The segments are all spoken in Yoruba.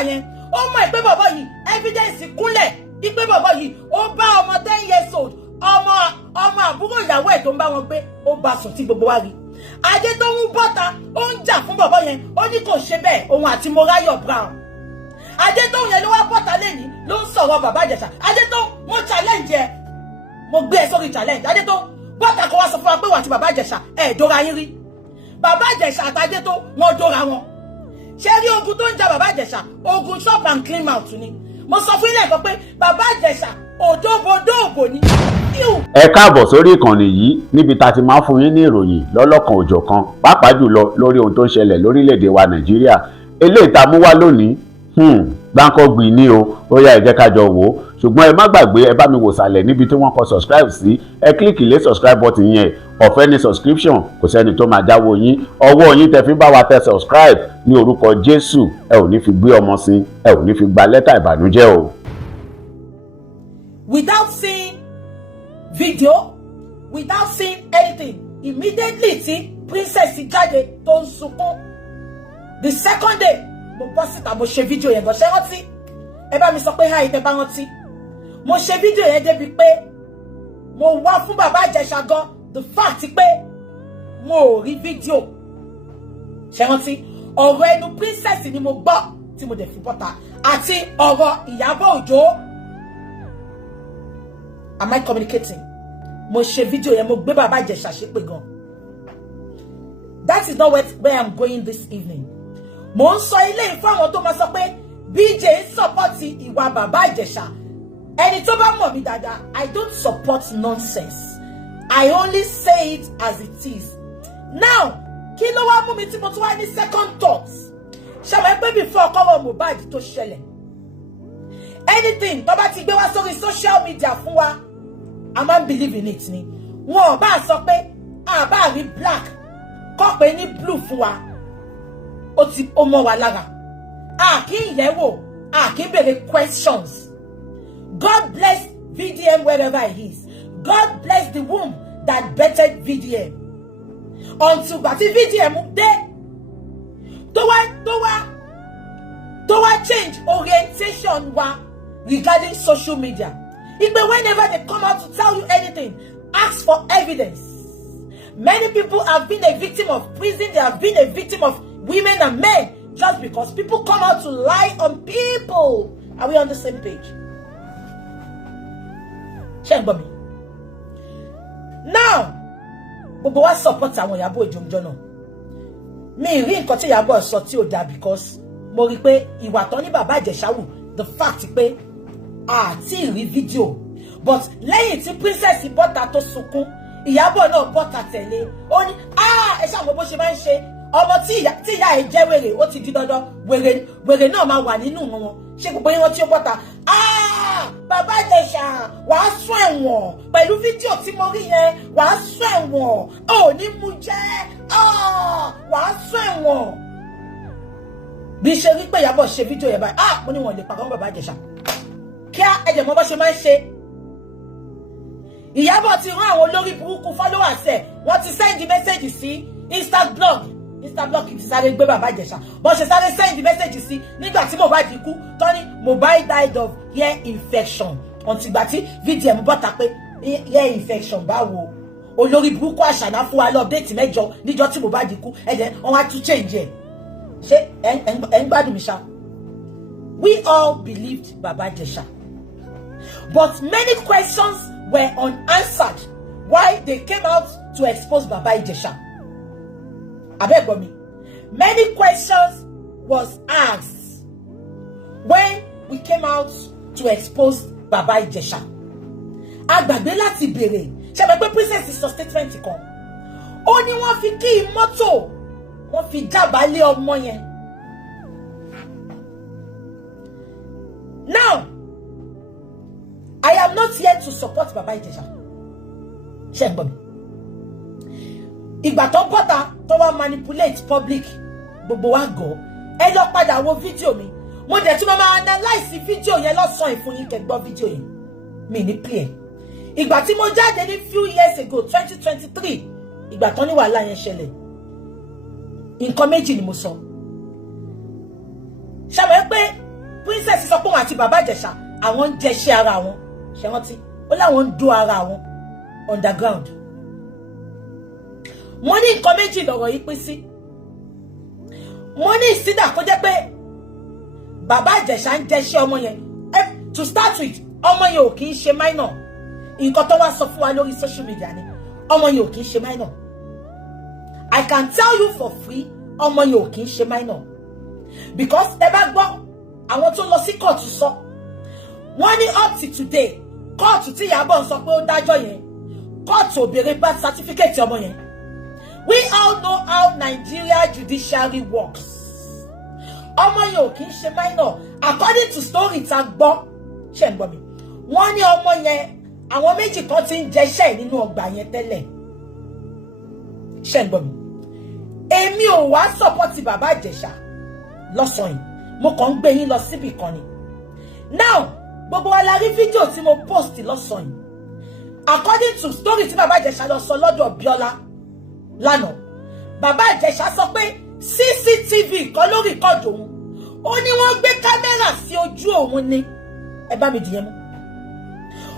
nígbà yẹn ó mọ̀ pé bàbá yìí evidence kúnlẹ̀ ipe bàbá yìí ó bá ọmọ 10 years old ọmọ àbúrò ìyàwó ẹ̀ tó ń bá wọn gbé ó bá sùn tí gbogbo wa rí. Adétóun bọ́ta ó ń jà fún bàbá yẹn ó ní kò ṣe bẹ́ẹ̀ òun àti Morayo Brown. Adétóun yẹn ló wá bọ́ta lẹ́yìn ló ń sọ̀rọ̀ bàbá Ìjẹ̀ṣà. Adétóun mo challenge ẹ mo gbé ẹ sórí challenge. Adétóun bọ́ta kó wá sọ fún wa pé wà àti bàbá Ìjẹ̀ṣà ẹ̀ dóra yín rí. Bàbá Ìjẹ̀ṣà àti Adétóun wọ́n dóra wọn. Ṣé rí ogun tó ń jà bàbá Ìjẹ̀ṣà ogun shop and clean mouth ni. Mo sọ fún ilé ẹ̀kọ́ pé bàbá Ìjẹ̀ṣà òdòbodòbò ni. Ẹ káàbọ̀ sórí ìkànnì yìí níbi tá a ti máa ń fún yín ní ìròyìn lọ́lọ́kan òjọ̀kan pàápàá jùlọ lórí ohun tó ń ṣẹlẹ̀ lórílẹ̀‐èdè wa Nàìjíríà. Eléyìí tá a mú wá lónìí gbáǹkọ́gbì ni o ó yá ẹ jẹ́ ká jọ wò ó ṣùgbọ́n ẹ má gbàgbé ẹ bá mi wò sàlẹ̀ níbi tí wọ́n kọ subscribe sí ẹ kílíkì lé subscribe button yẹn ọ̀fẹ́ ní subscription kò sẹ́ni tó máa jáwọ́ yín ọwọ́ yín tẹ́ fi bá wa tẹ subscribe ní orúkọ Jésù ẹ ò ní fi gbé ọmọ sí ẹ ò ní fi gba lẹ́tà ìbànújẹ́ o. Without seeing video, without seeing anything, immediately tí princess jáde tó ń sunkún the second day mo bọ́ síta mo ṣe fídíò yẹn gan ṣe rántí ẹ bá mi sọ pé háì tẹ bá rántí mo ṣe fídíò yẹn débi pé mo wá fún bàbá Ìjẹ̀ṣà gan the fact pé mo ò rí fídíò ṣe rántí ọ̀rọ̀ ẹnu princess ni mo gbọ́ tí mo dẹ̀ fi bọ́ta àti ọ̀rọ̀ Ìyábọ̀ Òjó. Am I communicating? Mo ṣe fídíò yẹn mo gbé bàbá Ìjẹ̀ṣà ṣépè gan. That is not where I'm going this evening. Mo ń sọ ilé ìfún àwọn tó máa sọ pé BJ ń support ìwà bàbá Ìjẹ̀ṣà. Ẹni tó bá mọ̀ mí dáadáa, I don't support nonsense. I only say it as it is. Now, kí ló wá mú mi tí mo tún wá ní second thoughts? Ṣàmì pé before ọkọ̀wọ̀ Mohbad tó ṣẹlẹ̀. Anything tó bá ti gbé wá sórí social media fún wa, I man believe in it ni. Wọ́n bá sọ pé bá rí black kọ́ pé ní blue fún wa. Ó mọ́ wa lára. Kì í yẹ̀wò, kì í béèrè questions. God bless VDM wherever he is. God bless the womb that bettered VDM. Until gbàtí VDM dé tó wá change orientation wa regarding social media. But whenever they come out to tell you anything, ask for evidence. Many people have been a victim of prison. They have been a victim of women and men just because people come out to lie on people. Are we on the same page? Now, gbogbo wa support àwọn Ìyábọ̀ Òjó náà. Mi rí nǹkan tí Ìyábọ̀ sọ tí ò dá because mo rí pé ìwà tán ní bàbá Ìjẹ̀ṣà wù the fact pé àti rí fídíò but lẹ́yìn tí princess bọ́ta tó sunkún Ìyábọ̀ náà bọ́ta tẹ̀lé ó ní ẹ ṣàwọn bó ṣe máa ń ṣe ọmọ tí ìyá ẹ̀ jẹ́ wèrè ó ti di dandan wèrè náà máa wà nínú wọn ṣé gbogbo yín wọn tí ó bọ́ta bàbá Ìjẹ̀ṣà wàá sún ẹ̀wọ̀n pẹ̀lú fídíò tí mo rí yẹn wàá sún ẹ̀wọ̀n ò ní mú jẹ́ wàá sún ẹ̀wọ̀n bí ṣe rí pé Ìyábọ̀ ṣe fídíò yẹn báyìí mo ní wọn lè pàgọ́ bàbá Ìjẹ̀ṣà kí ẹ̀jẹ̀ mọ́ bá ṣe máa ń ṣe. Ìyábọ̀ ti rán àwọn olórí burúkú followers ẹ̀ wọ́n ti send message sí Instablog ti sáré gbé bàbá Ìjẹ̀ṣà bọ́n ṣe sáré send message sí nígbà tí Mohbad kú tó ní Mohbad died of ear infection ọ̀ntìgbà tí VDM bọ́ta pé ear infection báwo olórí burúkú àṣàná fún wa lọ update mẹ́jọ níjọ́ tí Mohbad kú ẹ̀jẹ̀ wọ́n wá tún change ẹ̀ ṣé ẹ̀ ń gbádùn mi ṣá. We all believed Baba Ìjẹ̀ṣà. But many questions were unanswered why they came out to expose Baba Ìjẹ̀ṣà. Abeg me. Many questions was asked when we came out to expose Baba Ìjẹ̀ṣà. Agbàgbé láti béèrè. Ṣé mo pé princess sọ statement kan. Ó ní wọ́n fi kí mọ́tò wọ́n fi jábàálẹ̀ ọmọ yẹn. Now, I am not here to support Baba Ìjẹ̀ṣà. Ṣé ń gbọ́ mi? Ìgbà tó bọ́ta tó wá manipulate public gbogbo wa gọ̀. Ẹ lọ padà wo fídíò mi. Mo dẹ̀ tún máa analyze fídíò yẹn lọ́sàn-án ìfún yín kẹ́ gbọ́ fídíò yẹn. Mi ní play. Ìgbà tí mo jáde ní few years ago 2023 ìgbà tán ní wàhálà yẹn ṣẹlẹ̀. Nǹkan méjì ni mo sọ. Ṣàmọ́ pé princess sọ pé òun àti bàbá Ìjẹ̀ṣà àwọn ń jẹṣẹ́ ara wọn ṣe rántí ó láwọn ń dó ara wọn underground. mo ní nǹkan méjì lọ́rọ̀ yìí pín sí. mo ní ìsídà kó jẹ́ pé bàbá Ìjẹ̀ṣà ń jẹṣẹ́ ọmọ yẹn to start with ọmọ yẹn ò kì í ṣe minor nǹkan tó wá sọ fún wa lórí social media ni ọmọ yẹn ò kì í ṣe minor. I can tell you for free ọmọ yẹn ò kì í ṣe minor because ẹ bá gbọ́ àwọn tó lọ sí kóòtù sọ wọ́n ní up to today kóòtù tí Ìyábọ̀ sọ pé ó dájọ́ yẹn kóòtù ò béèrè birth certificate ọmọ yẹn. We all know how Nigeria judiciary works. Ọmọ yẹn ò kì í ṣe minor according to story tá gbọ́ ṣe ń gbọ́ mi wọ́n ní ọmọ yẹn àwọn méjì kan ti ń jẹṣẹ́ nínú ọgbà yẹn tẹ́lẹ̀ ṣe ń gbọ́ mi. Èmi ò wá support bàbá Ìjẹ̀ṣà lọ́sàn-án yìí mo kàn ń gbé yín lọ síbì kan ni. Now gbogbo wa la rí fídíò tí mo post lọ́sàn-án yìí according to story tí bàbá Ìjẹ̀ṣà lọ sọ lọ́dọ̀ Bíọ́lá lánàá bàbá Ìjẹ̀ṣà sọ pé CCTV kan ló record òun ó ní wọ́n gbé kámẹ́rà sí ojú òun ni ẹ bá mi dìyẹn mú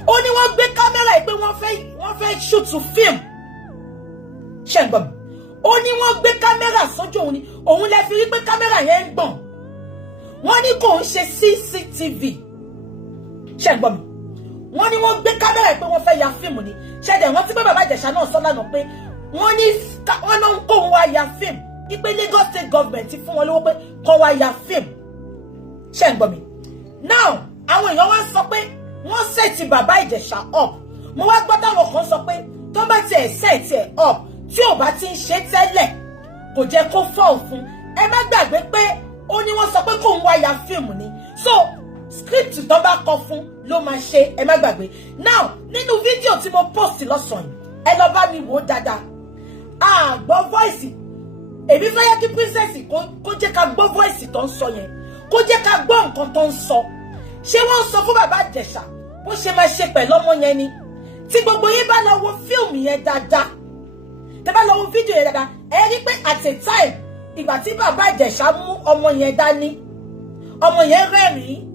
ó ní wọ́n gbé kámẹ́rà yìí pé wọ́n fẹ́ shoot film ṣe ń gbọ́ mi ó ní wọ́n gbé kámẹ́rà sójú òun ni òun lè fi rí pé kámẹ́rà yẹn ń gbọ̀n wọ́n ní kò ń ṣe CCTV ṣe ń gbọ́ mi wọ́n ní wọ́n gbé kámẹ́rà yìí pé wọ́n fẹ́ ya fíìmù ni ṣẹ̀dẹ̀ wọ́n ti pé bàbá Ìjẹ̀ṣà náà sọ lánàá pé wọ́n náà ń kó wọn wá ya fíìmù ipe Lagos state government ti fún wọn lówó pé kó wá ya fíìmù ṣe ń gbọ́ mi now àwọn èèyàn wá sọ pé wọ́n sẹ́ẹ̀tì bàbá Ìjẹ̀ṣà up mo wá gbọ́ táwọn kan sọ pé tó bá tiẹ̀ sẹ́ẹ̀tì ẹ̀ up tí ò bá ti ń ṣe tẹ́lẹ̀ kò jẹ́ kó fall fún ẹ má gbàgbé pé ó ní wọ́n sọ pé kóun wá ya fíìmù ni so script tó bá kọ fún ló máa ṣe ẹ má gbàgbé now nínú fídíò tí mo post lọ́sàn-án ẹ lọ bá mi wò ó dáadáa gbọ́ voice èmi fẹ́ yẹ kí princess kó jẹ́ ká gbọ́ voice tó ń sọ yẹn kó jẹ́ ká gbọ́ nǹkan tó ń sọ ṣé wọ́n sọ fún bàbá Ìjẹ̀ṣà bó ṣe máa ṣe pẹ̀lú ọmọ yẹn ni tí gbogbo yín bá lọ wo fíìmù yẹn dáadáa tẹ́ bá lọ wo fídíò yẹn dáadáa ẹ rí pé at a time ìgbà tí bàbá Ìjẹ̀ṣà mú ọmọ yẹn dání ọmọ yẹn rẹ́rìn-ín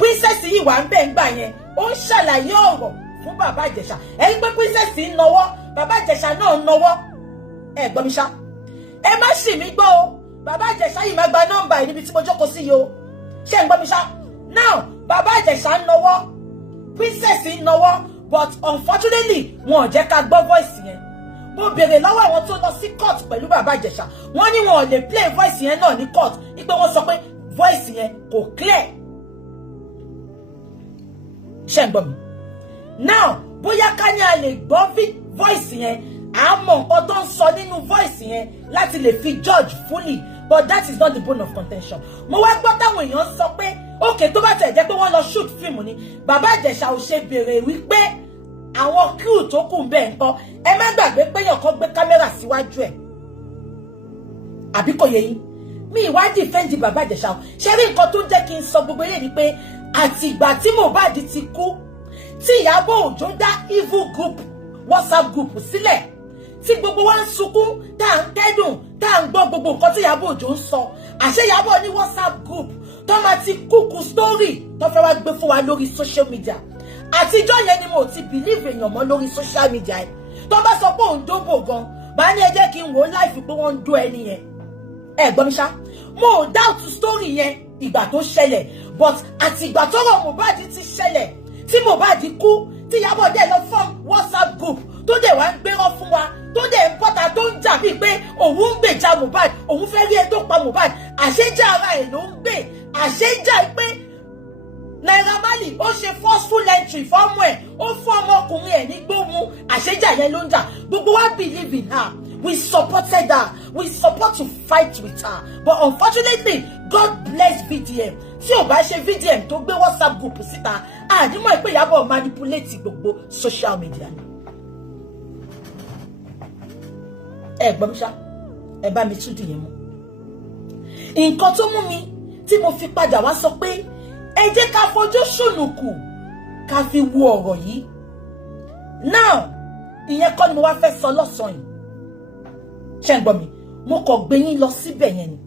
princess yìí wà ń bẹ̀ ń gbà yẹn ó ń ṣàlàyé ọ̀rọ̀ fún bàbá Ìjẹ̀ṣà ẹ rí pé princess ń nawọ́ bàbá Ìjẹ̀ṣà náà ń nawọ́ ẹ gbọ́ mi ṣá ẹ má ṣì mí gbọ́ o bàbá Ìjẹ̀ṣà yìí máa gba nọ́mbà ẹ̀ níbi tí mo jókòó sí yìí o ṣé ń gbọ́ mi ṣá now bàbá Ìjẹ̀ṣà ń nawọ́ princess ń nawọ́ but unfortunately wọn ò jẹ́ ká gbọ́ voice yẹn mo béèrè lọ́wọ́ àwọn tó lọ sí court pẹ̀lú bàbá Ìjẹ̀ṣà wọ́n ní wọn ò lè play voice yẹn náà ní court wípé wọ́n sọ pé voice yẹn kò clear ṣé ń gbọ́ mi now bóyá ká ní a lè gbọ́ voice yẹn à mọ̀ nǹkan tó ń sọ nínú voice yẹn láti lè fi judge fully but that is not the bone of contention. mo wá gbọ́ táwọn èèyàn sọ pé okay tó bá tẹ̀ jẹ́ pé wọ́n lọ shoot fíìmù ni bàbá Ìjẹ̀ṣà ò ṣe béèrè wípé àwọn crew tó kù bẹ́ẹ̀ ń kọ́ ẹ má gbàgbé pé èèyàn kan gbé kámẹ́rà síwájú ẹ̀ àbí kò yẹ yín mi ìwádìí fẹ́ǹdì bàbá Ìjẹ̀ṣà o ṣé rí nǹkan tó ń jẹ́ kí n sọ gbogbo eléyìí ni pé àtìgbà tí Mohbad ti kú tí Ìyábọ̀ Òjó dá evil group WhatsApp group sílẹ̀ tí gbogbo wa ń sunkún tá à ń kẹ́dùn tá à ń gbọ́ gbogbo nǹkan tí Ìyábọ̀ Òjó ń sọ àṣé Ìyábọ̀ ní WhatsApp group tó máa ti kúkú story tó fẹ́ wá gbé fún wa lórí social media àtijọ́ yẹn ni mo ti believe èèyàn mọ́ lórí social media ẹ̀ tó bá sọ pé òun dóbò gan bá ní ẹ jẹ́ kí n wò ó láìfi pé wọ́n ń dó ẹni yẹn ẹ gbọ́ mi ṣá mo ò doubt story yẹn ìgbà tó ṣẹlẹ̀ but àtìgbà tọ́rọ̀ Mohbad ti ṣẹlẹ̀ tí Mohbad kú tí Ìyábọ̀ dẹ̀ lọ form WhatsApp group tó dẹ̀ wá ń gbérọ́ fún wa tó dẹ̀ ń pọ́ta tó ń jà bíi pé òun ń gbèjà Mohbad òun fẹ́ rí ẹ tó pa Mohbad àṣejà ara ẹ̀ ló ń gbé àṣejà pé Naira Marley ó ṣe forceful entry fọ́mọ ẹ̀ ó fún ọmọkùnrin ẹ̀ ní gbóhùn àṣejà yẹn ló ń jà gbogbo wa believe in her we supported her we support to fight with her but unfortunately God bless VDM tí ò bá ṣe VDM tó gbé WhatsApp group síta àdìmọ̀ ìpè Ìyábọ̀ manipulate gbogbo social media ni. ẹ gbọ́ mi ṣá ẹ bá mi tún dìyẹn mú nǹkan tó mú mi tí mo fi padà wá sọ pé ẹ jẹ́ ká fojú ṣùnùkù ká fi wo ọ̀rọ̀ yìí now ìyẹn kọ́ ni mo wá fẹ́ sọ lọ́sàn-án yìí ṣé ń gbọ́ mi mo kàn gbé yín lọ síbẹ̀ yẹn ni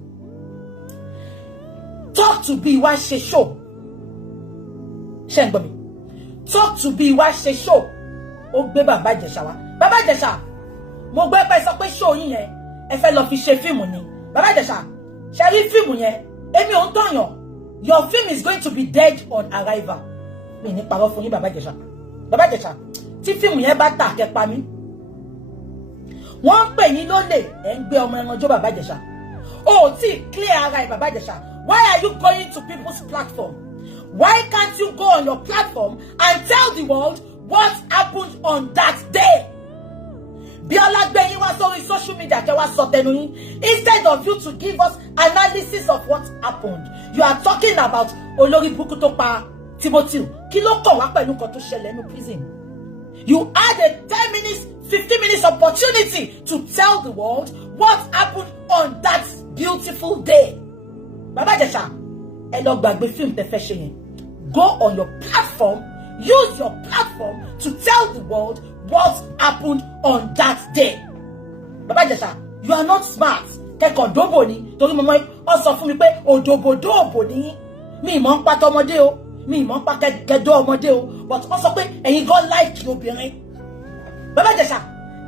Talk to be wá ṣe show. Ṣé ń gbọ́ mi? Talk to be wá ṣe show. Ó gbé Bàbá Ìjẹ̀ṣà wá. Bàbá Ìjẹ̀ṣà, mo gbé pé sọ pé show yín yẹn ẹ fẹ́ lọ fi ṣe fíìmù ni. Bàbá Ìjẹ̀ṣà, ṣé rí fíìmù yẹn? Èmi ò ń tọ̀yàn. Your film is going to be dead on arrival. Mi ní parọ́ fún yín Bàbá Ìjẹ̀ṣà. Bàbá Ìjẹ̀ṣà, tí fíìmù yẹn bá tà kẹ́ pa mí. Wọ́n ń pè yín lólè ẹ̀ ń gbé ọmọ ẹran jó Bàbá Ìjẹ̀ṣà. O ò tí clear ara ẹ̀ Bàbá Ìjẹ̀ṣà. Why are you going to people's platform? Why can't you go on your platform and tell the world what happened on that day? Bíọ́lá gbé yín wá sórí social media kẹ́ wá sọ tẹnu yín. Instead of you to give us analysis of what happened, you are talking about olórí burúkú tó pa Timothy. Kí ló kàn wá pẹ̀lú nǹkan tó ṣẹlẹ̀ ní prison? You had a 10 minutes, 15 minutes opportunity to tell the world what happened on that beautiful day. Bàbá Ìjẹ̀ṣà, ẹ lọ gbàgbé fíìmù tẹ́ fẹ́ ṣe yẹn. Go on your platform, use your platform to tell the world what happened on that day. Bàbá Ìjẹ̀ṣà, you are not smart. Kẹ́kọ̀ọ́ dóbò ni torí mo mọ̀ ọ sọ fún mi pé òdòbòdòbò ni. Mi mọ̀ ń pa tọmọdé o, mi mọ̀ ń pa kẹ́dọ̀ ọmọdé o, but ọ sọ pé ẹ̀yin gan like obìnrin. Bàbá Ìjẹ̀ṣà,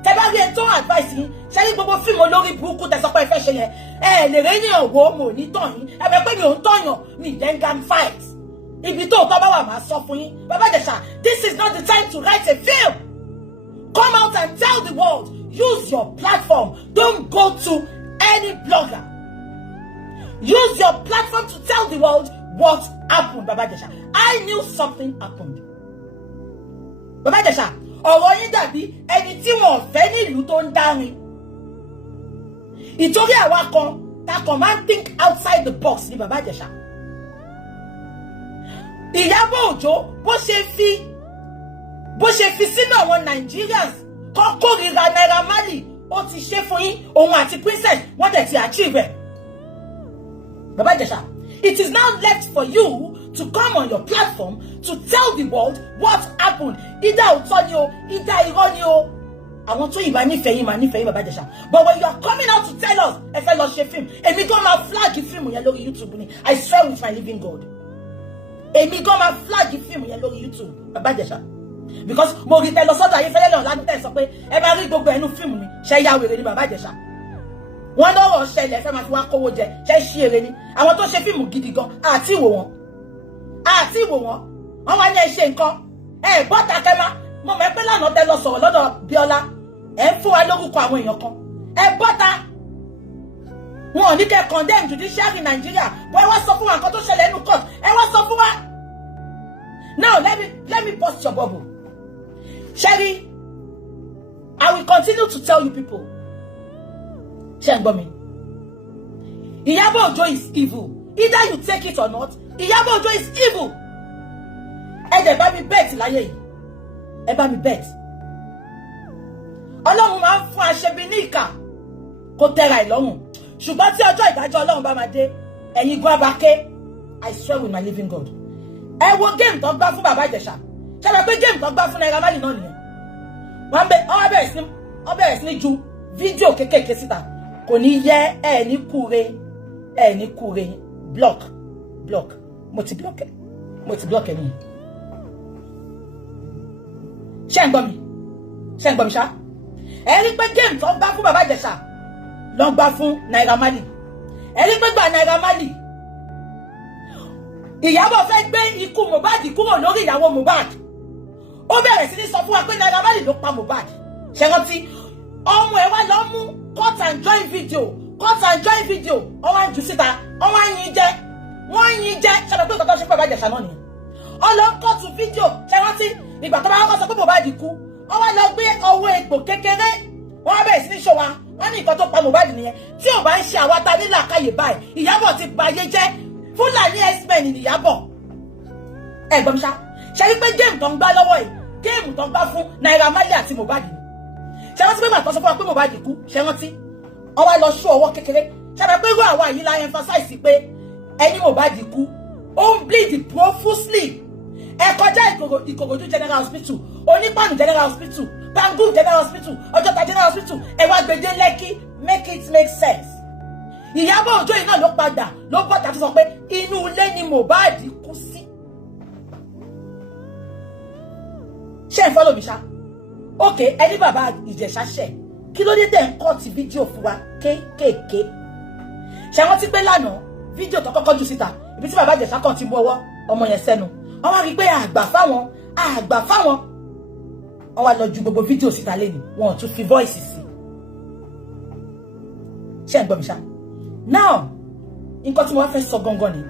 tẹ́ bá rí ẹ tó advice yín, ṣé rí gbogbo fíìmù olórí burúkú tẹ́ sọ pé ẹ fẹ́ ṣe yẹn, ẹ lè rẹ́ ní ọ̀wọ́ mo ní tàn yín, ẹ bẹ pé mi ò ń tọ̀yàn, mi then can fight. Ibi tó tọ́ bá wà máa sọ fún yín. Bàbá Ìjẹ̀ṣà, this is not the time to write a film. Come out and tell the world. Use your platform. Don't go to any blogger. Use your platform to tell the world what happened, Bàbá Ìjẹ̀ṣà. I knew something happened. Bàbá Ìjẹ̀ṣà, ọ̀rọ̀ yín dàbí ẹni tí wọ́n fẹ́ nílùú tó ń dárin. Ìtorí àwa kan, ta kàn máa ń think outside the box ní Bàbá Ìjẹ̀ṣà. Ìyábọ̀ Òjó bó ṣe fi sínú àwọn Nigerians kọ́ kórìíra Naira Marley, ó ti ṣe fún yín, òun àti Princess wọ́n dẹ̀ ti achieve ẹ̀. Bàbá Ìjẹ̀ṣà, it is now left for you to come on your platform to tell the world what happened. Either òótọ́ ni o, either irọ́ ni o. Àwọn tó ìbá nífẹ̀ẹ́ yín máa nífẹ̀ẹ́ yín Bàbá Ìjẹ̀ṣà. But when you are coming out to tell us ẹ fẹ́ lọ ṣe fíìmù, èmi gan máa flag fíìmù yẹn lórí YouTube ni. I swear with my living God. Èmi gan máa flag fíìmù yẹn lórí YouTube Bàbá Ìjẹ̀ṣà. Because mo rí tẹ lọ sọ́dọ̀ Ayéfẹ́lẹ́ lọ ládùn tẹ̀ sọ pé ẹ máa rí gbogbo ẹnu fíìmù mi ṣe ya wèrè ní Bàbá Ìjẹ̀ṣà. Wọ́n lọ́rọ̀ ṣẹlẹ̀ fẹ́ máa fi wá kówó jẹ ṣe ṣí èrè ni. Àwọn tó ṣe fíìmù gidi gan àti ìwò wọn. Wọ́n wá ní ẹ ṣe nǹkan. Ẹ bọ́ta kẹ́má. Mo mọ̀ pé lánàá tẹ lọ sọ̀rọ̀ lọ́dọ̀ Bíọ́lá. Ẹ ń fún wa lórúkọ àwọn èèyàn kan. Ẹ bọ́ta. Wọn ò ní kẹ́ condemn judiciary Nigeria. Bọ́ ẹ wá sọ fún wa nǹkan tó ṣẹlẹ̀ nínú court. Ẹ wá sọ fún wa. Now let me burst your bubble. Sherry, I will continue to tell you people. Shengbome. Iyabo Ojo is evil. Either you take it or not, Iyabo Ojo is evil. Ẹ dẹ̀ bá mi bet láyé yìí. Ẹ bá mi bet. Ọlọ́run máa ń fún aṣebi ní ìkà kó tẹ́ra ẹ̀ lọ́rùn. Ṣùgbọ́n tí ọjọ́ ìdájọ́ Ọlọ́run bá máa dé, ẹ̀yin gan abake. I swear with my living God. Ẹ wo game tó gbá fún Bàbá Ìjẹ̀ṣà. Ṣé ẹ pé game tó gbá fún Naira Marley náà nìyẹn? Wọ́n bẹ̀rẹ̀ sí ní ju fídíò kékèké síta. Kò ní yẹ ẹ ní kúre block mo ti block ẹ nìyẹn. Ṣé ń gbọ́ mi ṣá? Ẹ rí pé game tó gbá fún Bàbá Ìjẹ̀ṣà ló gbá fún Naira Marley. Ẹ rí pé gba Naira Marley. Ìyábọ̀ fẹ́ gbé ikú Mohbad kúrò lórí ìyàwó Mohbad. Ó bẹ̀rẹ̀ sí ní sọ fún wa pé Naira Marley ló pa Mohbad. Ṣé rántí? Ọmọ ẹ̀ wá lọ mú cut and join video. Ó wá ń jù síta. Ó wá ń yin jẹ. Wọ́n ń yin jẹ. Ṣé lọ pé nǹkan tó ṣe fún Bàbá Ìjẹ̀ṣà náà nìyẹn? Ó lọ cut fídíò. Ṣé rántí? Ìgbà tó bá wọ́n sọ pé Mohbad kú. Ó wá lọ gbé ọwọ́ egbò kékeré. Wọ́n bẹ̀rẹ̀ sí ní ṣọ́ wa. Wọ́n ní nǹkan tó pa Mohbad nìyẹn. Tí ò bá ń ṣe àwa ta nílà káyè báyìí, Ìyábọ̀ ti ba ayé jẹ́. Fúlàní X-Men ni Ìyábọ̀. Ẹ gbọ́ mi ṣá. Ṣé rí pé géèmù tó ń gbá lọ́wọ́ yìí, géèmù tó ń gbá fún Naira Marley àti Mohbad ni. Ṣé rántí pé màtọ́ sọ fún wa pé Mohbad kú? Ṣé rántí? Ó wá lọ ṣú ọwọ́ kékeré. Ṣé rántí pé irú àwa yìí la emphasize pé ẹni Mohbad kú, ó ń bleed profusely. Ẹ kọjá Ìkòròdú General Hospital, Onípànù General Hospital, Pangu General Hospital, Ọjọ́ta General Hospital, ẹ wá gbèdé Lẹ́kì, make it make sense. Ìyábọ̀ Òjó yìí náà ló padà ló bọ́ta tó sọ pé inú ilé ni Mohbad kú sí. Ṣé ń follow mi ṣá? Okay, ẹni bàbá Ìjẹ̀ṣà ṣẹ̀. Kí ló dé tẹ̀ ń kọ́ ti fídíò fún wa kéékèèké? Ṣé wọ́n ti pé lánàá fídíò tó kọ́kọ́ jù síta ibi tí bàbá Ìjẹ̀ṣà kan ti mú ọwọ́ ọmọ yẹn sẹ́nu. Wọ́n wá rí pé àgbà fáwọn. Wọ́n wá lọ ju gbogbo fídíò síta lẹ́nu. Wọ́n ò tún fi voice sí. Ṣé ń gbọ́ mi ṣá? Now, nǹkan tí mo wá fẹ́ sọ gangan ni.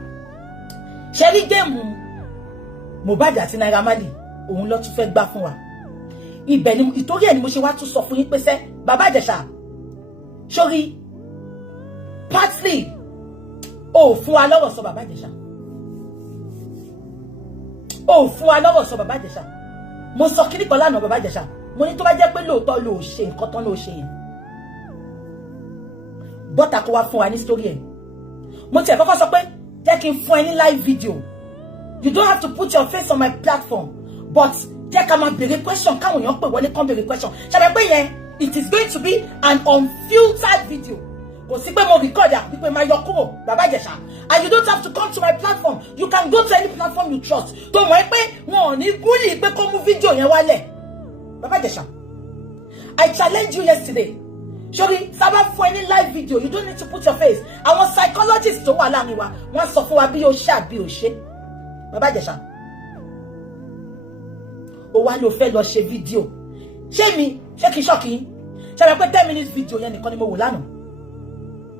Ṣé rí géèmù Mohbad àti Naira Marley òun ló tún fẹ́ gbá fún wa. Ibẹ̀ ni ìtorí ẹ̀ ni mo ṣe wá tún sọ fún yín pé sẹ́ bàbá Ìjẹ̀ṣà sórí partly ó fún wa lọ́wọ́ sọ bàbá Ìjẹ̀ṣà. Ó fún wa lọ́wọ́ sọ bàbá Ìjẹ̀ṣà. Mo sọ kíní kan lánàá bàbá Ìjẹ̀ṣà. Mo ní tó bá jẹ́ pé lóòótọ́ ló ṣe nǹkan tán ló ṣe yẹn. Bọ́tà kó wá fún wa ní story ẹ̀. Mo tiẹ̀ kọ́kọ́ sọ pé jẹ́ kí n fún ẹ ní live video. You don't have to put your face on my platform, but jẹ́ ká máa béèrè question káwọn èèyàn pè wọlé kán béèrè question. Ṣàbẹ̀ pé yẹn it is going to be an unfiltered video. Kò sí pé mo record wípé máa yọ kúrò bàbá Ìjẹ̀ṣà. And you don't have to come to my platform. You can go to any platform you trust. Tó mọ̀ pé wọn ò ní gúlì pé kó mú fídíò yẹn wálẹ̀. Bàbá Ìjẹ̀ṣà, I challenged you yesterday. Sorry, sábà fún ẹ ní live video, you don't need to put your face. Àwọn psychologists tó wà láàrin wa, wọ́n sọ fún wa bí o ṣe àbí o ṣe. Bàbá Ìjẹ̀ṣà, ó wá ló fẹ́ lọ ṣe fídíò. Ṣé kí n ṣọ́ọ̀kì yín? Ṣé ẹ pé 10 minutes video yẹn nìkan ni mo wò lánàá?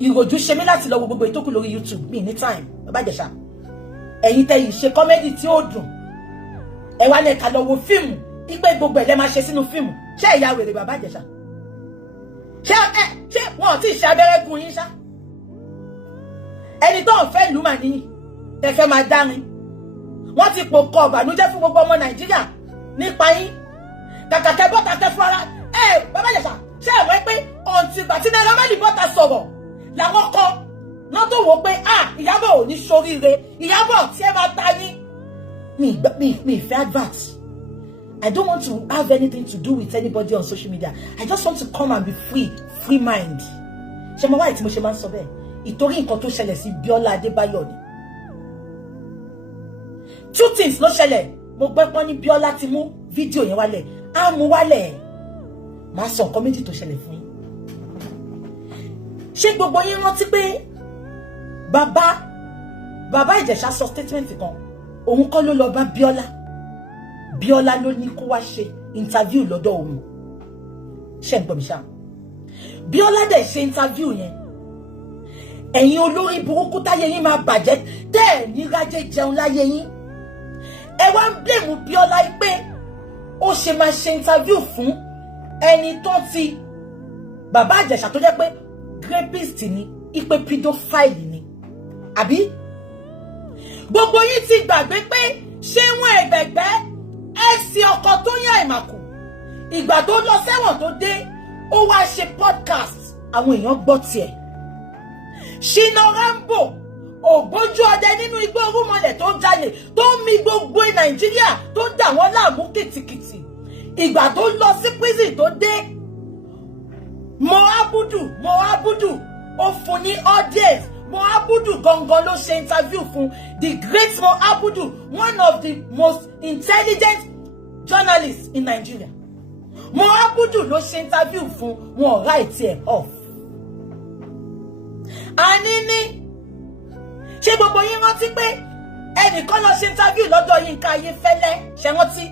Ìròjú ṣe mí láti lọ wo gbogbo ìtókù lórí YouTube mi ní time. Bàbá Ìjẹ̀ṣà, ẹ̀yin tẹ́ yìí ṣe comedy tí ó dùn. Ẹ wá ní ká lọ wo fíìmù, ìpè gbogbo ẹ̀ lẹ́ máa ṣe sínú fíìmù. Ṣé ìyá wèrè bàbá Ìjẹ̀ṣà? Ṣé wọn ti ṣe abẹ́rẹ́ gun yín ṣá? Ẹni tó ń fẹ́ lù mà níyìn, tẹ́ fẹ́ máa dárin. Wọ́n ti pò kọ ọ̀bànújẹ́ fún gbogbo ọmọ Nàìjíríà nípa yín. Kàkà kẹ́ bọ́ta tẹ́ fún ara. Bàbá Ìjẹ̀ṣà, ṣé ẹ wẹ́ pé ọ̀ǹtì ìgbà tí Naira Marley bọ́ta sọ̀rọ̀ làwọn kan náà tó wò pé Ìyábọ̀ ò ní ṣoríire, Ìyábọ̀ tí ẹ máa ta yín. Mi ìfẹ́ advert. I don't want to have anything to do with anybody on social media. I just want to come and be free mind. Ṣé mo wá ìtí mo ṣe máa ń sọ bẹ́ẹ̀? Ìtorí nǹkan tó ṣẹlẹ̀ sí Bíọ́lá Adébáyọ̀ ni. 2 things ló ṣẹlẹ̀. Mo gbọ́ pọ́n ní Bíọ́lá ti mú fídíò yẹn wálẹ̀. Á mú wálẹ̀. Màá sọ nǹkan méjì tó ṣẹlẹ̀ fún yín. Ṣé gbogbo yín rántí pé bàbá Ìjẹ̀ṣà sọ statement kan? Òun kọ́ ló lọ bá Bíọ́lá. Bíọ́lá ló ní kó wá ṣe interview lọ́dọ̀ òun. Ṣé ń gbọ́ mi ṣá? Bíọ́lá dẹ̀ ṣe interview yẹn. Ẹ̀yin olórí burúkú táyé yín máa bàjẹ́ tẹ́ ẹ̀ ní rájẹ́ jẹun láyé yín. Ẹ wá ń blame Bíọ́lá pé ó ṣe máa ṣe interview fún ẹni tó ti bàbá Ìjẹ̀ṣà tó jẹ́ pé rapist ni, ipe pedophile ni. Àbí? Gbogbo yín ti gbàgbé pé ṣé wọ́n ẹ̀gbẹ̀gbẹ́ ẹ̀sì ọkọ tó yá ìmàkù ìgbà tó lọ sẹ́wọ̀n tó dé ó wá ṣe podcast àwọn èèyàn gbọ́ tiẹ̀. Ṣínà Rambo ògbójú ọdẹ nínú igbó orúmọlẹ̀ tó jalè tó mi gbogbo Nàìjíríà tó dà wọ́n láàmú kìtìkìtì ìgbà tó lọ sí prison tó dé. Mohabudu ó fún ní audience. Mohabudu gangan ló ṣe interview fún the great Mohabudu, one of the most intelligent journalists in Nigeria. Mohabudu ló ṣe interview fún wọn right here off. Anini, ṣé gbogbo yín rántí pé ẹnìkan lọ ṣe interview lọ́dọ̀ Yínká Ayéfẹ́lẹ́ ṣé rántí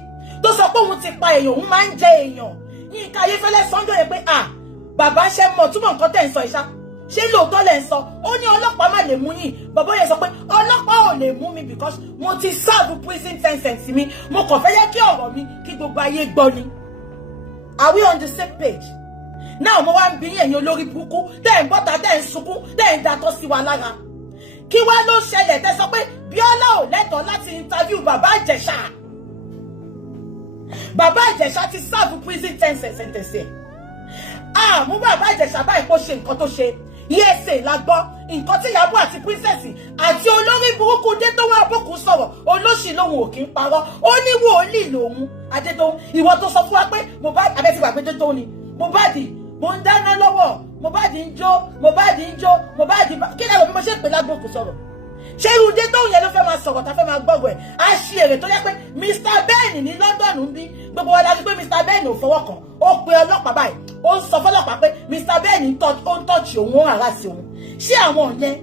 tó sọ pé òun ti pa èèyàn, òun máa ń jẹ èèyàn. Yínká Ayéfẹ́lẹ́ sọ́njọ́ yẹn pé bàbá ṣe mọ̀ túmọ̀ nǹkan tẹ̀ ń sọ ìṣá. Ṣé lóòótọ́ lẹ̀ ń sọ? Ó ní ọlọ́pàá má lè mú yín. Bàbá yẹn sọ pé ọlọ́pàá ò lè mú mi because mo ti serve prison sentence mi. Mo kàn fẹ́ yẹ kí ọ̀rọ̀ mi kí gbogbo ayé gbọ́ ni. Are we on the same page? Now mo wá ń bi yín ẹ̀yin olórí burúkú tẹ́ ń bọ́ta tẹ́ ń sunkún tẹ́ ń datọ́ sí wa lára. Kí wá ló ṣẹlẹ̀ tẹ́ sọ pé Bíọ́lá ò lẹ́tọ̀ọ́ láti interview bàbá Ìjẹ̀ṣà? Bàbá Ìjẹ̀ṣà ti serve prison sentence. Mú bàbá Ìjẹ̀ṣà báyìí kó ṣe nǹkan tó ṣe. Yẹ́sẹ̀ la gbọ́ nǹkan tí Ìyábọ̀ àti princess àti olórí burúkú dé tó wá bókun sọ̀rọ̀ olóṣì lòun ò kí ń parọ́ ó ní wòlíì lòun Adétóun ìwọ tó sọ fún wa pé Mohbad abẹ́tí gbàgbé Adétóun ni Mohbad mo ń dáná lọ́wọ́ Mohbad ń jó kí lẹ́rọ bí mo ṣe ń pè lágbókù sọ̀rọ̀ ṣé irú dé tóun yẹn ló fẹ́ máa sọ̀rọ̀ tá fẹ́ máa gbọ́gbọ́ ẹ̀ á ṣe èrè tó yẹ pé Mr. Ben ní London ń bí gbogbo wa la rí pé Mr. Ben ò fọwọ́ kàn ó pe ọlọ́pàá báyìí ó ń sọ fọlọ́pàá pé Mr. Ben ó ń tọ́jú òun ó hàrá sí òun ṣé àwọn yẹn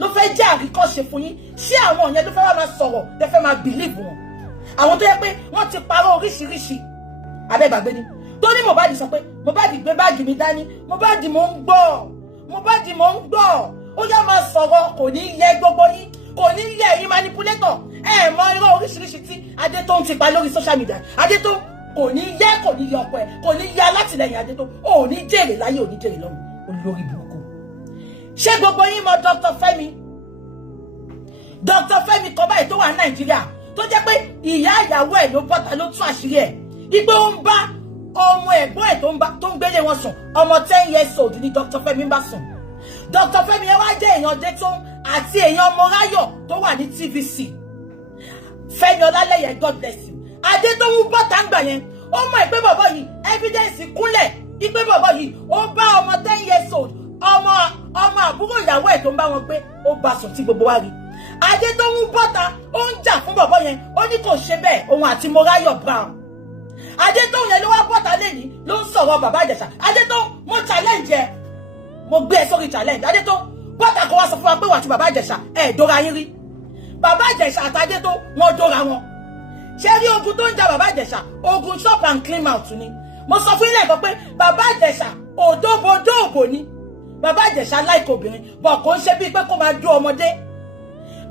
ló fẹ́ jẹ́ àríkọ́ṣe fún yín ṣé àwọn yẹn ló fẹ́ wá máa sọ̀rọ̀ tẹ́ fẹ́ máa believe wọn àwọn tó yẹ pé wọ́n ti parọ́ oríṣiríṣi abẹ́gbàgbé ni tó ní Mohbad sọ pé Mohbad gbé báàgì mi dání Mohbad mò ń gbọ́ ó yá máa sọ̀rọ̀ kò ní yẹ gbogbo yín kò ní yẹ ẹ̀yin manipulator mọ irọ́ oríṣiríṣi tí Adétòun ti pa lórí social media Adétòun kò ní yẹ ọkọ ẹ̀ kò ní yẹ alátìlẹyìn Adétòun ò ní jèrè láyé ò ní jèrè lọ́run olórí burúkú ṣé gbogbo yín mọ Dr. Fẹ́mi kan báyìí tó wà ní Nàìjíríà tó jẹ́ pé ìyá ìyàwó ẹ̀ ló bọ́ta ló tún àṣírí ẹ̀ ìgbé ó ń bá ọmọ ẹ̀gbọ́n ẹ̀ tó ń gbélé wọn sùn ọmọ 10 years old ni Dr. Fẹ́mi ń bá sùn Dr. Fẹ́mi ẹ wá jẹ́ èèyàn Adétòun àti èèyàn Mọ́ráyọ̀ tó wà ní TVC Fẹ́mi Ọlálẹ́yẹ God bless you Adétòun bọ́ta ń gbà yẹn ó mọ̀ ìpé bọ̀bọ̀ yìí evidence kúnlẹ̀ ìpé bọ̀bọ̀ yìí ó bá ọmọ 10 years old ọmọ àbúrò ìyàwó ẹ̀ tó ń bá wọn gbé ó bá sùn tí gbogbo wa rí Adétòun bọ́ta ó ń jà fún bọ̀bọ̀ yẹn ó ní kò ṣe bẹ́ẹ̀ òun àti Mọ́ráyọ̀ Brown Adétòun yẹn ló wá bọ́ta lẹ́yìn ló ń sọ̀rọ̀ bàbá Ìjẹ̀ṣà Adétòun mo challenge ẹ mo gbé ẹ sórí challenge Adétòun bọ́ta kó wá sọ fún wa pé wà tí bàbá Ìjẹ̀ṣà dóra yín rí bàbá Ìjẹ̀ṣà àti Adétòun wọ́n dóra wọn ṣé rí ogun tó ń jà bàbá Ìjẹ̀ṣà ogun shop and clean out ni mo sọ fún ilé ẹ̀kọ́ pé bàbá Ìjẹ̀ṣà òdòbòdòbò ni bàbá Ìjẹ̀ṣà láìkò obìnrin bọ̀ kò ń ṣe bíi pé kó máa dó ọmọdé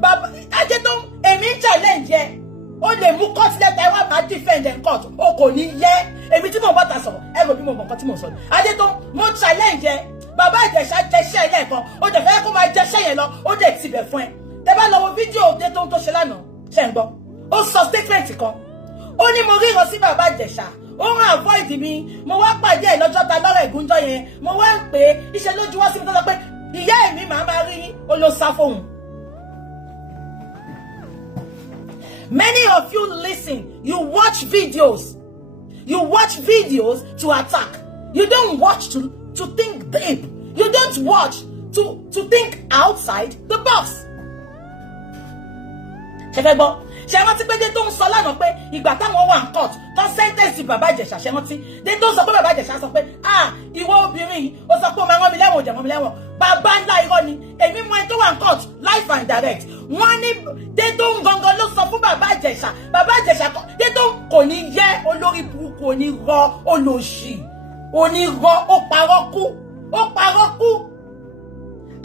bàbá Adétòun èmi ń challenge ẹ ó lè mú court letter ẹ wá máa defend in court o kò ní yẹ èmi tí mò ń bọ́ta sọ̀rọ̀ ẹ rò bí mo mọ̀ nǹkan tí mò ń sọ ni Adétòun mo challenge ẹ bàbá Ìjẹ̀ṣà jẹṣẹ́ ilé ẹ̀kan ó dẹ̀ fẹ́ kó máa jẹṣẹ́ yẹn lọ ó dẹ̀ tibẹ̀ fún ẹ tẹ bá lọ wo fídíò Adétòun tó ṣe lánàá ṣe ń gbọ́ ó sọ statement kan ó ní mo ríran sí bàbá Ìjẹ̀ṣà ó ń avoid mi mo wá pàdé ẹ lọ́jọ́ ta lọ́rọ̀ ìgúnjọ́ yẹn mo wá ń pè é iṣẹ́ lójú wá sí mi tó sọ pé ìyá ẹ̀mí màá máa rí yín ó ló sá fóun. Many of you listen, you watch videos to attack. You don't watch to think deep. You don't watch to think outside the box. Ṣé fẹ́ gbọ́? Ṣé rántí pé Adétòun sọ lánàá pé ìgbà táwọn wà ń court tó sẹ́ńtẹ̀sì bàbá Ìjẹ̀ṣà ṣé rántí? Adétòun sọ pé bàbá Ìjẹ̀ṣà sọ pé ìwọ obìnrin ó sọ pé ó máa rán mi lẹ́wọ̀n ó jẹ̀ rán mi lẹ́wọ̀n. Bàbá ńlá irọ́ ni èmi mú ẹni tó wà ń court live and direct. Wọ́n ní Adétòun gangan ló sọ fún bàbá Ìjẹ̀ṣà kan Adétòun kò ní yẹ olórí burúkú onírọ́ olòṣì onírọ́ ó parọ́ kú.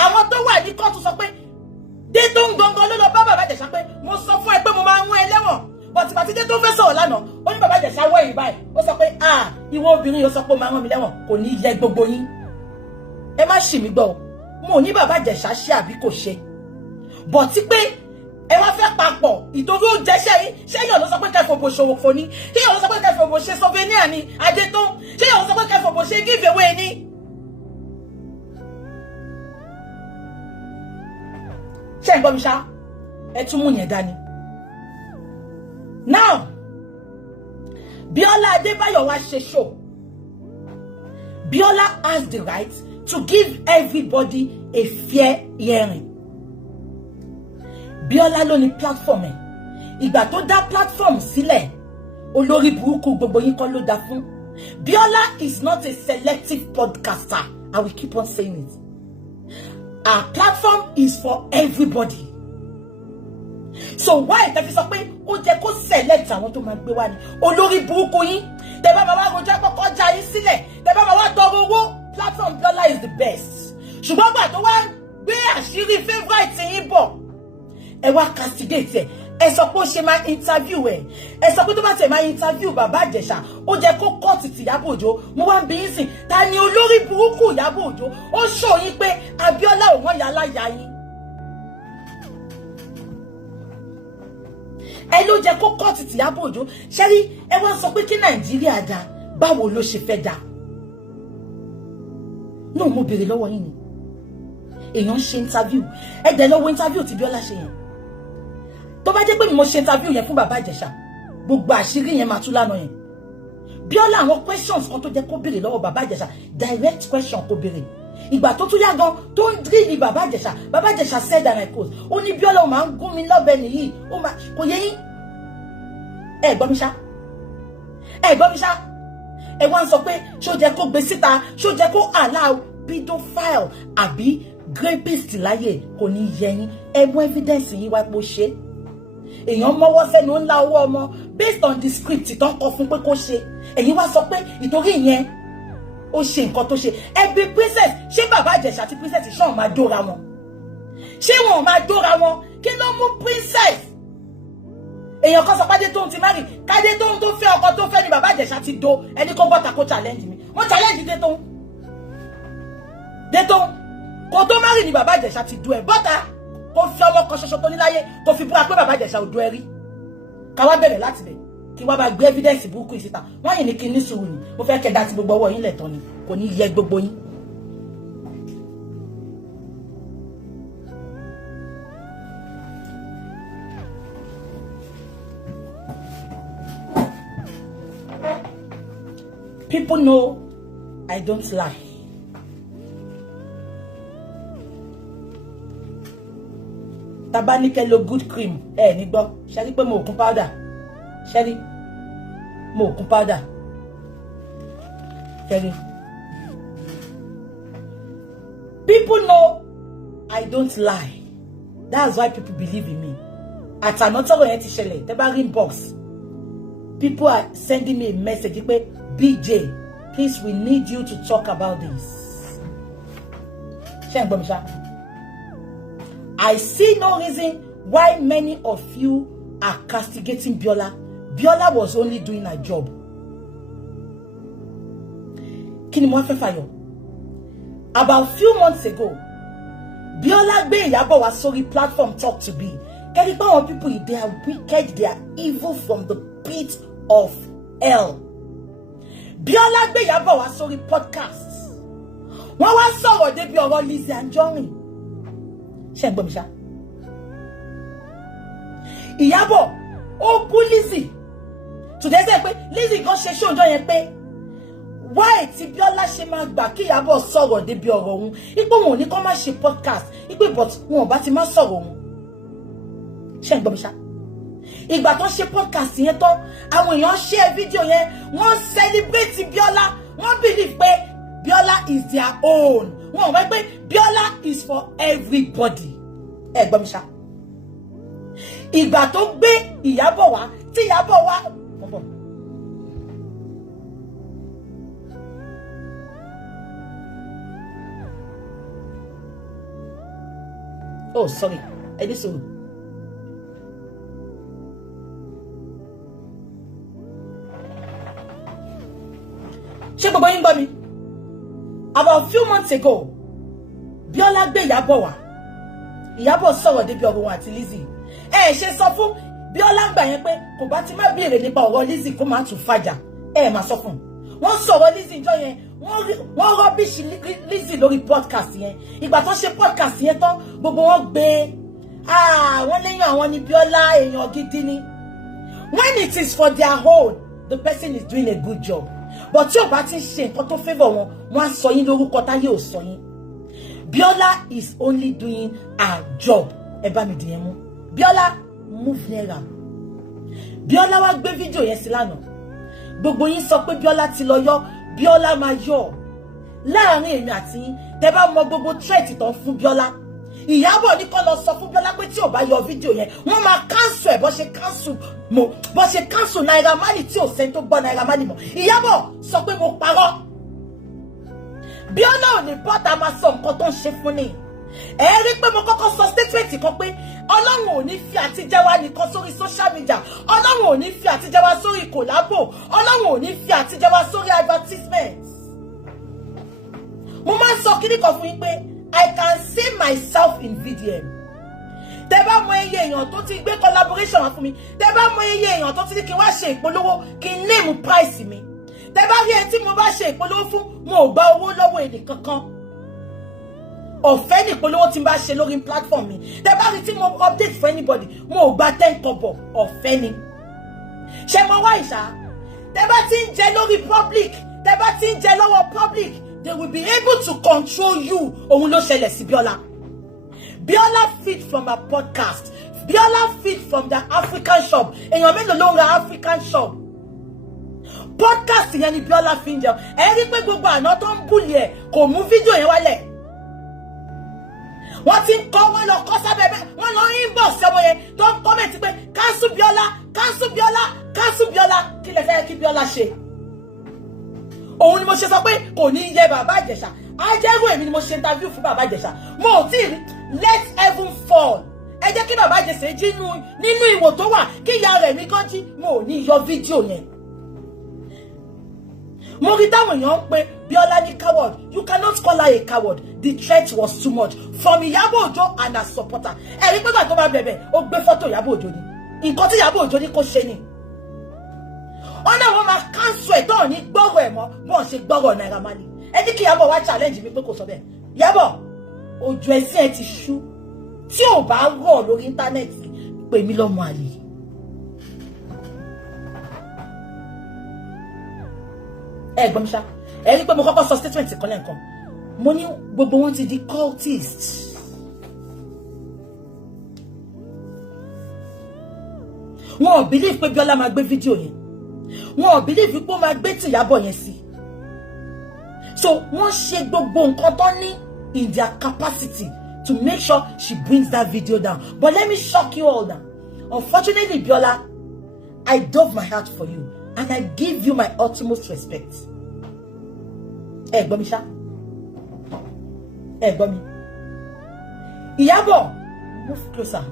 Àwọn tó wà ní kóòtù sọ pé Adétòun gangan ló lọ bá bàbá Ìjẹ̀ṣà pé mo sọ fún ẹ pé mo máa ń rán ẹ lẹ́wọ̀n bọ̀tí bàtí Adétòun fẹ́ sọ̀rọ̀ lánàá ó ní bàbá Ìjẹ̀ṣà wọ̀ yìí báyìí ó sọ pé ìwọ obìnrin yóò sọ pé ó máa ń rán mi lẹ́wọ̀n kò ní yẹ gbogbo yín ẹ má ṣì mí gbọ́ mo ní bàbá Ìjẹ̀ṣà ṣe àbí kò ṣe bọ̀tí pé ẹ wá fẹ́ papọ̀ ìtorí ó jẹ́ṣẹ́ yín ṣéyàn ló sọ pé kẹfọ́ bò ṣòwò fò ní ṣéyàn ló sọ pé kẹfọ́ bò ṣe souvenir ní Adétòun ṣéyàn ló sọ pé kẹfọ́ bò ṣe give away ní. ṣé ń gbọ́ mi ṣá ẹ tún mú yẹn dání. Now Bíọ́lá Adébáyọ̀ wá ṣe show Bíọ́lá has the right to give everybody a fair hearing. Bíọ́lá ló ní platform ẹ̀ ìgbà tó dá platform sílẹ̀ olórí burúkú gbogbo yín kọ́ ló dá fún. Bíọ́lá is not a selective podcaster. I will keep on saying it. Our platform is for everybody. So why tẹ́ fi sọ pé ó jẹ́ kó select àwọn tó máa gbé wá ní olórí burúkú yín tẹ́ bá máa wá rojọ́ kọ́kọ́ já yín sílẹ̀ tẹ́ bá máa wá tọrọ owó platform Bíọ́lá is the best. Ṣùgbọ́n gbà tó wá gbé àṣírí favourite yín bọ̀ ẹ wá castigate ẹ sọ pé ó ṣe máa interview ẹ sọ pé tó bá tẹ̀ máa interview bàbá Ìjẹ̀ṣà ó jẹ́ kó kọ́ọ̀tì ti Ìyábọ̀ Òjó mo wá ń bí yín sìn ta ni olórí burúkú Ìyábọ̀ Òjó ó ṣò yín pé Abíọ́lá ò wọ́n yà láyà yín ẹ ló jẹ́ kó kọ́ọ̀tì ti Ìyábọ̀ Òjó ṣẹ́rí ẹ wá sọ pé kí Nàìjíríà dá báwo ló ṣe fẹ́ dá náà mo béèrè lọ́wọ́ yín ni èèyàn ṣe interview ẹ dẹ̀ lọ́wọ́ interview tí Bíọ́lá ṣe yẹn tó bá jẹ́ pé mo ṣe interview yẹn fún bàbá Ìjẹ̀ṣà gbogbo àṣírí yẹn máa tú lánàá yẹn Bíọ́lá àwọn questions kan tó jẹ́ kó béèrè lọ́wọ́ bàbá Ìjẹ̀ṣà direct question kó béèrè ìgbà tó tún yá gan tó ń drill bàbá Ìjẹ̀ṣà said and I quote ó ní Bíọ́lá ó máa ń gún mi lọ́bẹ nìyí ó máa kò yé yín ẹ gbọ́ mi ṣá ẹ wá ń sọ pé ṣó jẹ́ kó gbé síta ṣó jẹ́ kó allow pedophile àbí rapist láyè kò ní yẹ yín ẹ mú evidence yín wá pé ó ṣe èèyàn mọ́wọ́ sẹ́nu ńlá owó ọmọ based on the script tó ń kọ fún pé kó ṣe ẹ̀yin wá sọ pé ìtorí ìyẹn ó ṣe nǹkan tó ṣe ẹbí princess ṣé bàbá Ìjẹ̀ṣà àti princess ṣé wọn máa dóra wọn ṣé wọn máa dóra wọn kí ló mú princess èèyàn kan sọ pé tó ń ti marry kádé tó ń tó fẹ́ ọkọ tó fẹ́ ni bàbá Ìjẹ̀ṣà ti do ẹni kó bọ́ta kó challenge mi wọ́n challenge dé tó kó tó marry ni bàbá Ìjẹ̀ṣà ti do ẹ̀ bọ́ta kó fi ọmọ kan ṣoṣo tó ní láyé kó fi búra pé bàbá Ìjẹ̀ṣà ò do ẹ rí ká wá bẹ̀rẹ̀ láti bẹ̀ kí wá bá gbé evidence burúkú yìí síta wọ́n yìí ní kí ní sùúrù ni mo fẹ́ kẹ́ dá ti gbogbo ọwọ́ yín lẹ̀ tán ni kò ní yẹ gbogbo yín. People know I don't lie. Taba ní kẹ́ lo good cream ní gbọ́ ṣe rí pé mo kún powder ṣe rí mo kún powder ṣe rí. People know I don't lie. That's why people believe in me. Àtànátọ́rọ̀ yẹn ti ṣẹlẹ̀ tẹ́ bá rí inbox people are sending me a message pé BJ, please, we need you to talk about this. I see no reason why many of you are castigating Bíọ́lá. Bíọ́lá was only doing her job. Kini mo fẹ́ fàyọ? About few months ago, Bíọ́lá gbé Ìyábọ̀ wá sórí platform Talk to Be. Kẹ́rí pé àwọn people, they are wicked, they are evil from the pit of hell. Bíọ́lá gbé Ìyábọ̀ wá sórí podcast. Wọ́n wá sọ̀rọ̀ débi ọ̀rọ̀ Lizzy Anjorin. Ṣé ń gbọ́ mi ṣá? Ìyábọ̀ ó bú Lizzy. Today say pé Lizzy kan ṣe show ọjọ́ yẹn pé why tí Bíọ́lá ṣe máa gbà kí Ìyábọ̀ sọ̀rọ̀ débi ọ̀rọ̀ òun. Ipò wọn ò ní kó má ṣe podcast. Ipò but wọn ò bá ti má sọ̀rọ̀ òun. Ṣé ń gbọ́ mi ṣá? Ìgbà tó ṣe podcast yẹn tán, àwọn èèyàn share fídíò yẹn, wọ́n celebrate Bíọ́lá, wọ́n believe pé Bíọ́lá is their own. Wọ́n wá pé Bíọ́lá is for everybody. Ẹ gbọ́ mi ṣá. Ìgbà tó gbé Ìyábọ̀ wá, tí Ìyábọ̀ wá bọ̀. Oh, sorry. Ẹ ní sùúrù. Ṣé gbogbo yín gbọ́ mi? About a few months ago, Bíọ́lá gbé Ìyábọ̀ wá. Ìyábọ̀ sọ̀rọ̀ débi ọ̀rọ̀ wọn àti Lizzy. Ẹ ṣe sọ fún Bíọ́lá ń gbà yẹn pé kò bá ti má béèrè nípa ọ̀rọ̀ Lizzy kó má tún fàjà. Ẹ má sọ fún. Wọ́n sọ̀rọ̀ Lizzy ìjọ yẹn, wọ́n rubbish Lizzy lórí podcast yẹn. Ìgbà tó ṣe podcast yẹn tán, gbogbo wọn gbé wọ́n lẹ́yìn àwọn ni Bíọ́lá èèyàn gidi ni. When it is for their own, the person is doing a good job. But tí o bá ti ṣe nǹkan tó favor wọn, wọ́n á sọ yín lórúkọ táyé ò sọ yín. Bíọ́lá is only doing her job. Ẹ bá mi dìyẹn mú. Bíọ́lá move nearer. Bíọ́lá wá gbé fídíò yẹn sí lánàá. Gbogbo yín sọ pé Bíọ́lá ti lọ yọ. Bíọ́lá máa yọ. Láàárín èmi àti yín, tẹ́ bá mọ gbogbo threat tán fún Bíọ́lá. Ìyábọ̀ ní kó lọ sọ fún Bíọ́lá pé tí ò bá yọ fídíò yẹn, wọ́n máa cancel ẹ̀ bó ṣe cancel Naira Marley tí ò sẹ́ni tó gbọ́ Naira Marley mọ́. Ìyábọ̀ sọ pé mo parọ́. Bíọ́lá ò ní bọ́ta máa sọ nǹkan tó ń ṣe fún ni. Ẹ rí pé mo kọ́kọ́ sọ statement kan pé Ọlọ́run ò ní fi àtijẹ́ wa nìkan sórí social media. Ọlọ́run ò ní fi àtijẹ́ wa sórí collabo. Ọlọ́run ò ní fi àtijẹ́ wa sórí advertisements. Mo máa ń sọ kíní kan fún yín pé I can see myself in VDM. Tẹ́ bá mọ iye èèyàn tó ti gbé collaboration wá fún mi. Tẹ́ bá mọ iye èèyàn tó ti ní kí n wá ṣe ìpolówó kí n name price mi. Tẹ́ bá rí ẹ tí mo bá ṣe ìpolówó fún, mo ò gba owó lọ́wọ́ èdè kankan. Ọ̀fẹ́ ni ìpolówó tí n bá ṣe lórí platform mi. Tẹ́ bá rí tí mo update for anybody, mo ò gba 10 kobo. Ọ̀fẹ́ ni. Ṣé mo wá ìṣá? tẹ́ bá ti ń jẹ lórí public, tẹ́ bá ti ń jẹ lọ́wọ́ public, they will be able to control you. Òun ló ṣẹlẹ̀ sí Biola. Biola feed from her podcast. Biola feed from the African shop. Èèyàn mélòó ló ń ra African shop? Podcast yẹn ni Biola fi ń jẹun. Ẹ rí pé gbogbo àná tó ń búlì ẹ̀ kò mú fídíò yẹn wálẹ̀. Wọ́n ti ń kọ́ wọ́n lọ kọ́ sábẹ́ bẹ́ẹ̀. Wọ́n lọ inbox ọmọ yẹn tó ń kọ́mẹ̀tì pé cancel Biola, cancel Biola, cancel Biola. Kí lẹ fẹ́ kí Biola ṣe? Òun ni mo ṣe sọ pé kò ní yẹ bàbá Ìjẹ̀ṣà. Ajẹ́rú èmi ni mo ṣe interview fún bàbá Ìjẹ̀ṣà. Mo ò tí ì rí let heaven fall. Ẹ jẹ́ kí bàbá Ìjẹ̀ṣà jí nínú ìwò tó wà kí ìyá rẹ̀ mi gan jí. Mo ò ní yọ fídíò yẹn. Mo rí táwọn èèyàn ń pe Biola ní coward. You cannot call her a coward. The threat was too much from Iyabo Ojo and her supporter. Ẹ rí pé gbà tó bá bẹ̀bẹ̀ ó gbé fọ́tò Iyabo Ojo ni. Nǹkan tí Iyabo Ojo ní kó ṣe ni. Wọ́n náà wọ́n máa cancel ẹ̀ tó ní gbọ́rọ̀ ẹ̀ mọ́ bọ́n ṣe gbọ́rọ̀ Naira Marley. Ẹ ní kí Iyabo wá challenge mi pé kò sọ bẹ́ẹ̀. Iyabo, ojú ẹsẹ̀ ẹ ti ṣú. Tí ò bá rọ̀ lórí íńtánẹ́ẹ̀tì, pè mí lọ́mọ àlè. Ẹ gbọ́ mi ṣá. Ẹ rí pé mo kọ́kọ́ sọ statement kan lẹ́ẹ̀kan. Mo ní gbogbo wọn ti di cultists. Wọn ò believe pé Biola máa gbé fídíò yẹn. Wọn ò believe pé ó máa gbé ti Iyabo yẹn sí. So wọ́n ṣe gbogbo nǹkan tó ní in their capacity to make sure she brings that video down. But let me shock you all now. Unfortunately, Biola, I dove my heart for you and I give you my utmost respect. Ẹ gbọ́ mi ṣá. Ẹ gbọ́ mi. Iyabo, move closer.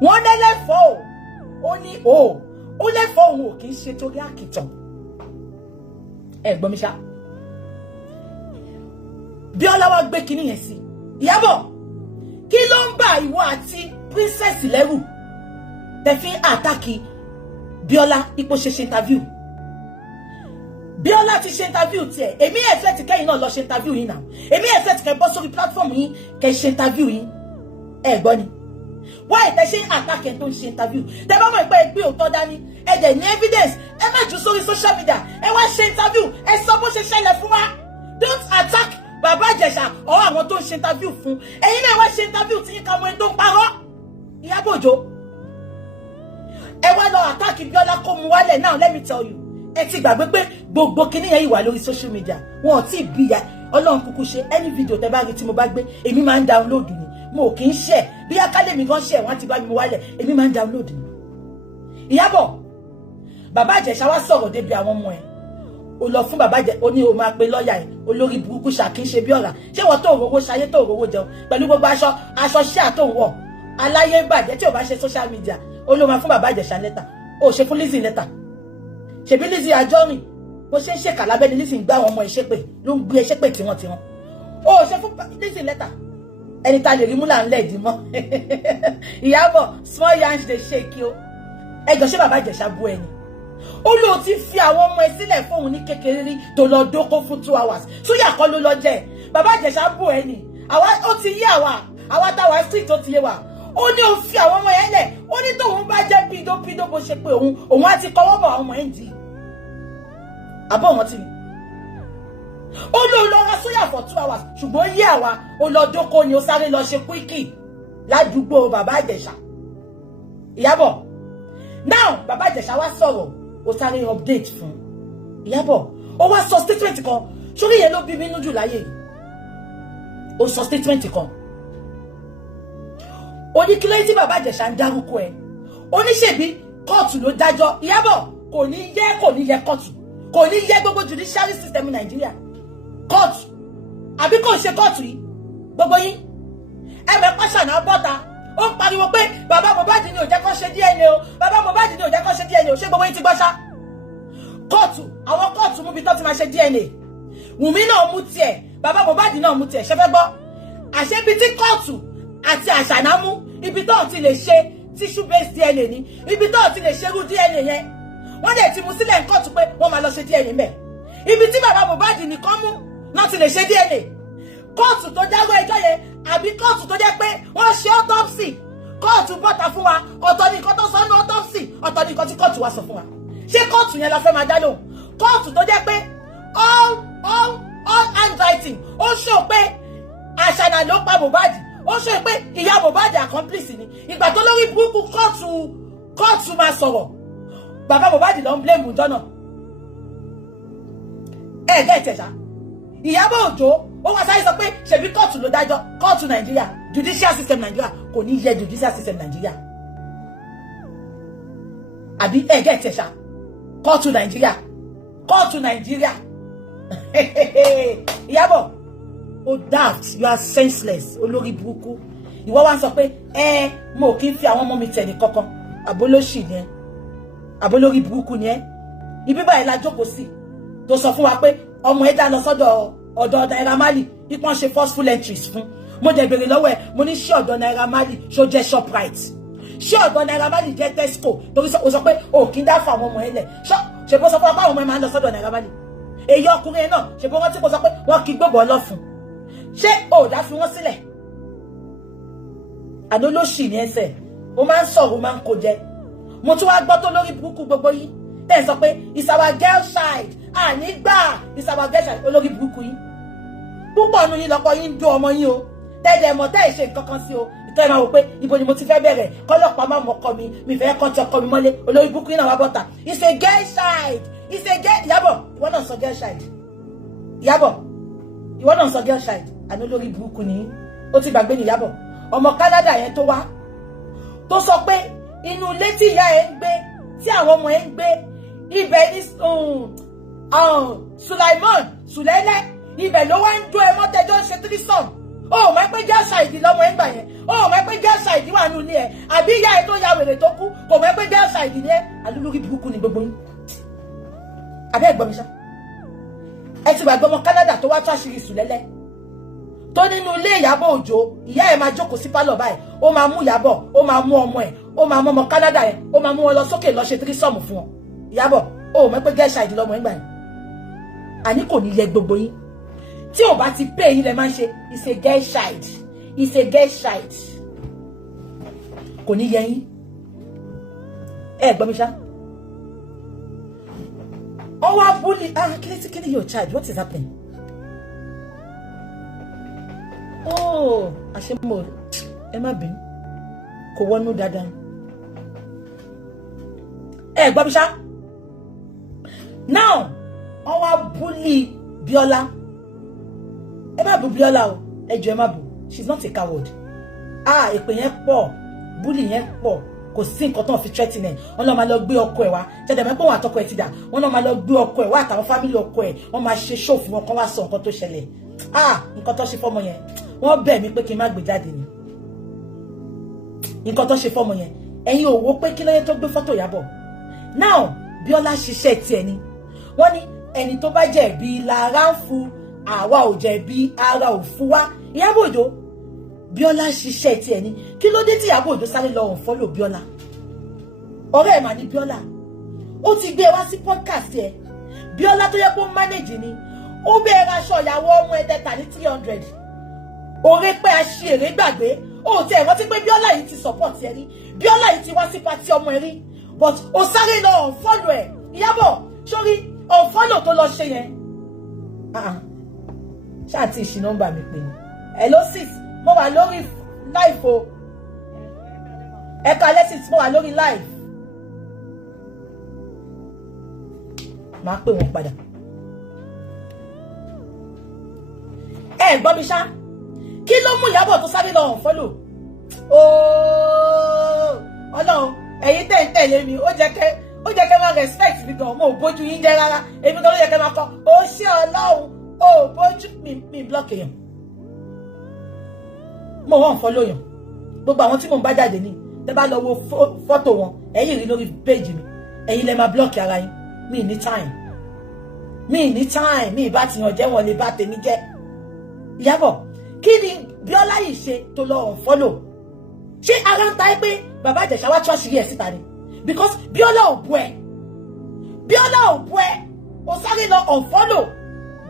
Wọ́n lẹ́lẹ́fọ́ ó ní ó lẹ́fọ́ òun ò kì í ṣe torí àkìtàn. Ẹ gbọ́ mi ṣá. Biola wá gbé kinní yẹn sí. Iyabo, kí ló ń bá ìwọ àti princess lẹ́rù? Tẹ́ fi àtàkì Biola ipò ṣe interview. Biola ti ṣe interview tiẹ̀. Èmi expect kẹ́yìn náà lọ ṣe interview yín náà. Èmi expect kẹ́ bọ́ sórí platform yín kẹ́ ṣe interview yín. Ẹ gbọ́ ni. Why tẹ́ ṣe attack ẹ̀ tó ń ṣe interview? Tẹ́ bá mọ̀ pé ẹ gbé òótọ́ dání. Ẹ dẹ̀ ní evidence. Ẹ má jù sórí social media. Ẹ wá ṣe interview. Ẹ sọ bó ṣe ṣẹlẹ̀ fún wa. Don't attack Bàbá Ìjẹ̀ṣà or àwọn tó ń ṣe interview fún. Ẹ̀yin náà wá ṣe interview tí yín ká mọ ẹni tó ń parọ́. Iyabo Ojo. Ẹ wá lọ attack Biola kó mu wálẹ̀. Now let me tell you. Ẹ ti gbàgbé pé gbogbo kinní yẹn wà lórí social media. Wọn ò tí ì bí ya. Ọlọ́run kúkú ṣe any video tẹ́ bá rí tí mo bá gbé. Èmi máa ń download ni. Mo kì í share. Bí akálẹ̀ mi gan share wọ́n ti bá mi wálẹ̀. Èmi máa ń download ni. Iyabo, Bàbá Ìjẹ̀ṣà wá sọ̀rọ̀ débi àwọn ọmọ ẹ̀. Ó lọ fún Bàbá Ìjẹ̀ṣà, ó ní ó máa pe lọ́ọ̀yà ẹ̀. Olórí burúkú ṣàkí ṣe bí ọ̀rà. Ṣé wọ́n tó òróró ṣayé tó òróró jẹun? Pẹ̀lú gbogbo aṣọ ṣíà tó ń wọ̀. Aláyé bàjẹ́ tí ò bá ṣe social media. Ó ló máa fún Bàbá Ìjẹ̀ṣà lẹ́tà. Ó ṣe fún Lizzy lẹ́tà. Ṣèbí Lizzy Anjorin bó ṣe ń ṣèkà lábẹ́ ni Lizzy ń gbá àwọn ọmọ ìṣépè ló ń gbé ìṣépè tiwọn. Ó ṣe fún Lizzy lẹ́tà. Ẹni tá lè rí mú là ń lẹ̀ dì mọ́. Iyabo, small yansh dey shake you. Ẹjọ́ ṣé Bàbá Ìjẹ̀ṣà bú ẹni? Ó lóò ti fi àwọn ọmọ ẹ sílẹ̀ fóun ní kékeré rí tó lọ dóko fún 2 hours. Súyà kọ́ ló lọ jẹ́. Bàbá Ìjẹ̀ṣà bú ẹni. Ó ti yé àwa táwa street ó ti yé wa. Ó ní ó fi àwọn ọmọ yẹn lẹ̀. Ó ní tóun bá jẹ́ pídó bó ṣe pé òun á ti kọ́wọ́ bọ̀ àwọn ọmọ yẹn dì. Àbọ̀ wọn ti ní. Ó lóò lọ ra súyà for 2 hours. Ṣùgbọ́n yé àwa ó lọ dóko ni ó sáré lọ ṣe quickie ládùúgbò Bàbá Ìjẹ̀ṣà. Iyabo, now Bàbá Ìjẹ̀ṣà wá sọ̀rọ̀. Ó sáré update fún Iyabo. Ó wá sọ statement kan. Sórí yẹn ló bí mi nínú jù láyé yìí. Ó sọ statement kan. Ó ní kí ló tí Bàbá Ìjẹ̀ṣà ń dárúkọ ẹ̀. Ó ní ṣebí kóòtù ló dájọ́. Iyabo, kò ní yẹ kóòtù. Kò ní yẹ gbogbo judiciary system in Nigeria. Kóòtù. Àbí kò ṣe kóòtù yìí. Gbogbo yín. Ẹ̀mẹ̀ pàṣànà bọ́ta. Ó ń pariwo pé bàbá Mohbad ni ò jẹ́ kó ṣe DNA o. Bàbá Mohbad ni ò jẹ́ kó ṣe DNA o. Ṣé gbogbo yín ti gbọ́ ṣá? Kóòtù, àwọn kóòtù mú bí tó ti máa ṣe DNA. Wùmí náà mú tiẹ̀. Bàbá Mohbad náà mú tiẹ̀. Ṣé fẹ́ gbọ́? Àṣẹ bí tí kóòtù àti àṣànà mú ibi tó ti lè ṣe tissue based DNA ni. Ibi tó ti lè ṣerú DNA yẹn. Wọ́n dẹ̀ ti mú sílẹ̀ ní kóòtù pé wọ́n máa lọ ṣe DNA mẹ́. Ibi tí bàbá Mohbad nìkan mú náà ti lè ṣe DNA. Kóòtù tó jáwọ́ ẹjọ́ yẹn àbí kóòtù tó jẹ́ pé wọ́n ṣe autopsy. Kóòtù bọ́ta fún wa. Ọ̀tọ̀ ni nǹkan tó sọ ní autopsy. Ọ̀tọ̀ ni nǹkan tí kóòtù wá sọ fún wa. ṣé kóòtù yẹn la fẹ́ máa dá lóhùn? Kóòtù tó jẹ́ pé all handwriting ó ṣó pé Àṣànà ló pa Mohbad, ó ṣó pé ìyá Mohbad accomplice ni. Ìgbà tó lórí burúkú kóòtù máa sọ̀rọ̀, bàbá Mohbad ló ń blame jọ́nà. Ẹ̀gẹ́ ìtẹ̀ṣá Ìyábọ̀ Òjó ó wá sáré sọ pé ṣebí kóòtù ló dájọ́, kóòtù Nàìjíríà, judicial system Nàìjíríà kò ní yẹ judicial system Nàìjíríà. Àbí ẹ̀gẹ́ ìtẹ̀ṣá kóòtù Nàìjíríà. Ìyábọ̀, o daft, you are senseless, olórí burúkú. Ìwọ wá ń sọ pé mo kì í fi àwọn ọmọ mi tẹ̀lé kankan. Àbólóṣì ni ẹ́, àbólórí burúkú ni ẹ́. Ibi báyìí la jókòó sí tó sọ fún wa pé ọmọ ẹ̀ dá lọ sọ́dọ̀ ọ̀dọ̀ Naira Marley ipò ṣe forceful entries fún. Mo dẹ̀ béèrè lọ́wọ́ ẹ̀, mo ní ṣé ọ̀dọ̀ Naira Marley ṣó jẹ́ Shoprite, ṣé ọ̀dọ̀ Naira Marley jẹ́ Tesco, torí o sọ pé o kì í dá fún àwọn ọmọ ẹ̀ lẹ̀. Ṣé bó sọ fún wa pé àwọn ọmọ ẹ̀ máa ń lọ sọ́dọ̀ Naira Marley? Èyí ọkùnrin náà ṣe bó wọ́n tí kò sọ pé wọ́n kì í gbogbo ọlọ́fun. Ṣé o dá fi wọ́n sílẹ̀? Àná ló ṣì ní ẹsẹ̀, o máa ń sọ̀rọ̀, o máa ń kó jẹ. Mo tún wá gbọ́ tó lórí burúkú gbogbo yìí tẹ́ ẹ̀ sọ pé it's our girl child, nígbà it's our girl child, olórí burúkú yìí. Púpọ̀ nu yín lọ́kọ yín ń dún ọmọ yín o, tẹ́lẹ̀ mọ̀ tẹ́ ẹ̀ ṣe nǹkan kan sí o. Ìtọ́ ẹ̀ máa wò pé ibo ni mo ti fẹ́ bẹ̀rẹ̀, kọ́lọ́pàá máa mọ̀ ọkọ mi fẹ́ kọ́ ti ọkọ mi mọ́lé, olórí burúkú yín náà wá bọ́ta. It's a girl child, it's a girl. Ìyábọ̀, ìwọ náà sọ girl child. Ìyábọ̀, ìwọ náà sọ girl child. Àná olórí burúkú ni ó ti gbàgbé ní Ìyábọ̀. Ọmọ Canada yẹn tó wá tó sọ pé inú ilé tí ìyá ẹ̀ ń gbé, tí àwọn ọmọ ẹ̀ ń gbé, ibẹ̀ ní Sùlẹ́lẹ́, ibẹ̀ ló wá ń dún ẹ mọ́tẹ́jọ́ ń ṣe tírísọ̀m. Ó mọ̀ pé girl child lọ́mọ ẹ̀ ń gbà yẹn, ó mọ̀ pé girl child wà nínú ilé ẹ̀, àbí ìyá ẹ̀ tó ya wèrè tó kú kò mọ̀ pé girl child ni ẹ́. Alúlórí burúkú ni gbogbo yín. Àbẹ́ ẹ̀gbọ́n mi ṣá, ẹ ti gbàgbọ́ ọmọ Canada tó wá tó àṣírí Sùlẹ́lẹ́ tó nínú ilé Ìyábọ̀ Òjó, ìyá ẹ̀ máa jókòó sí pálọ̀ báyìí, ó máa mú Ìyábọ̀, ó máa mú ọmọ ẹ̀, ó máa mú ọmọ Canada yẹn, ó máa mú wọn lọ sókè lọ ṣe tírísọ̀mù fún wọn. Ìyábọ̀, ó mọ̀ pé girl child lọ́mọ ẹ̀ ń gbà yẹn. Àní kò ní yẹ gbogbo yín. Tí ò bá ti pé yín lẹ máa ń ṣe it's a girl child, it's a girl child. Kò ní yẹ yín. Ẹ gbọ́ mi ṣá. Ó wá bully, kill your child, what is happening? Àṣemọ ẹ má bínú, kò wọnú dáadáa. Ẹ gbọ́ mi ṣá. Now, ó wá bully Bíọ́lá. Ẹ má bú Bíọ́lá o, ẹ jọ̀ọ́ ẹ má bú. She's not a coward. Èpè yẹn pọ̀, bully yẹn pọ̀. Kò sí nǹkan tó ń fi threaten ẹ̀. Wọ́n lọ máa lọ gbé ọkọ ẹ̀ wá. Tẹ́lẹ̀ mẹ́pọ̀ wọn àtọkọ ẹ̀ ti dà. Wọ́n lọ máa lọ gbé ọkọ ẹ̀ wá àtàwọn fámìlì ọkọ ẹ̀. Wọ́n máa ṣe show fún wọn kán wá sọ nǹkan tó ṣẹlẹ̀. Nǹkan tó ṣe fọ́mọ yẹn. Wọ́n bẹ̀ mí pé kí n má gbé jáde ni. Nǹkan tó ṣe fọ́mọ yẹn. Ẹ̀yin ò wò pé kí lóye tó gbé fọ́tò Ìyábọ̀. Now, Bíọ́lá ṣiṣẹ́ tiẹ̀ ni. Wọ́n ní ẹni tó bá jẹ̀bi lára ń fu, àwa ò jẹ̀bi ara ò fu wá. Ìyábọ̀ Òjó, Bíọ́lá ṣiṣẹ́ tiẹ̀ ni. Kí ló dé tí Ìyábọ̀ Òjó sáré lọ unfollow Bíọ́lá? Ọ̀rẹ́ ẹ̀ mà ní Bíọ́lá. Ó ti gbé wá sí podcast ẹ̀. Bíọ́lá tó yẹ kó manage ni. Ó bẹ̀rẹ̀ aṣọ ìyàwó ọmọ ẹ̀dẹ́ta ní 300. Òré pé a ṣe èrè gbàgbé. Ó ti ẹ̀ rántí pé Bíọ́lá yìí ti support ẹ rí. Bíọ́lá yìí ti wá sí party ọmọ ẹ rí. But ó sáré lọ unfollow ẹ̀. Ìyábọ̀, sórí unfollow tó lọ ṣe yẹn. Ṣáà tí ìṣí nọ́mbà mi pè ní. Hello sis, mo wà lórí live o. Ẹ̀ka lẹ́sìn mo wà lórí live. Màá pè wọ́n padà. Ẹ gbọ́ mi ṣá. Kí ló mú Ìyábọ̀ tó sáré lọ unfollow? Ọlọ́run, ẹ̀yin tẹ̀ ń tẹ̀lé mi, ó jẹ́ kẹ́ máa respect mi gan, mo ò bójú yín jẹ́ rárá. Èmi gan ló yẹ kẹ́ máa kọ́, ó ṣé Ọlọ́run, ó bójú mi block èèyàn. Mo wọ́n unfollow yàn. Gbogbo àwọn tí mo ń bá jáde ní, tẹ́ bá lọ wo fọ́tò wọn, ẹ̀yin rí lórí page mi, ẹ̀yin lẹ máa block ara yín. Mi ní time, mi ìbá ti yàn jẹ́ wọn lè bá tèmi jẹ́. Ìyábọ̀, kí ni Bíọ́lá yìí ṣe tó lọ unfollow? Ṣé ara ń ta ẹ pé bàbá Ìjẹ̀ṣà wá tú àṣírí ẹ̀ síta ni? Because Bíọ́lá ò bú ẹ. Ó sáré lọ unfollow.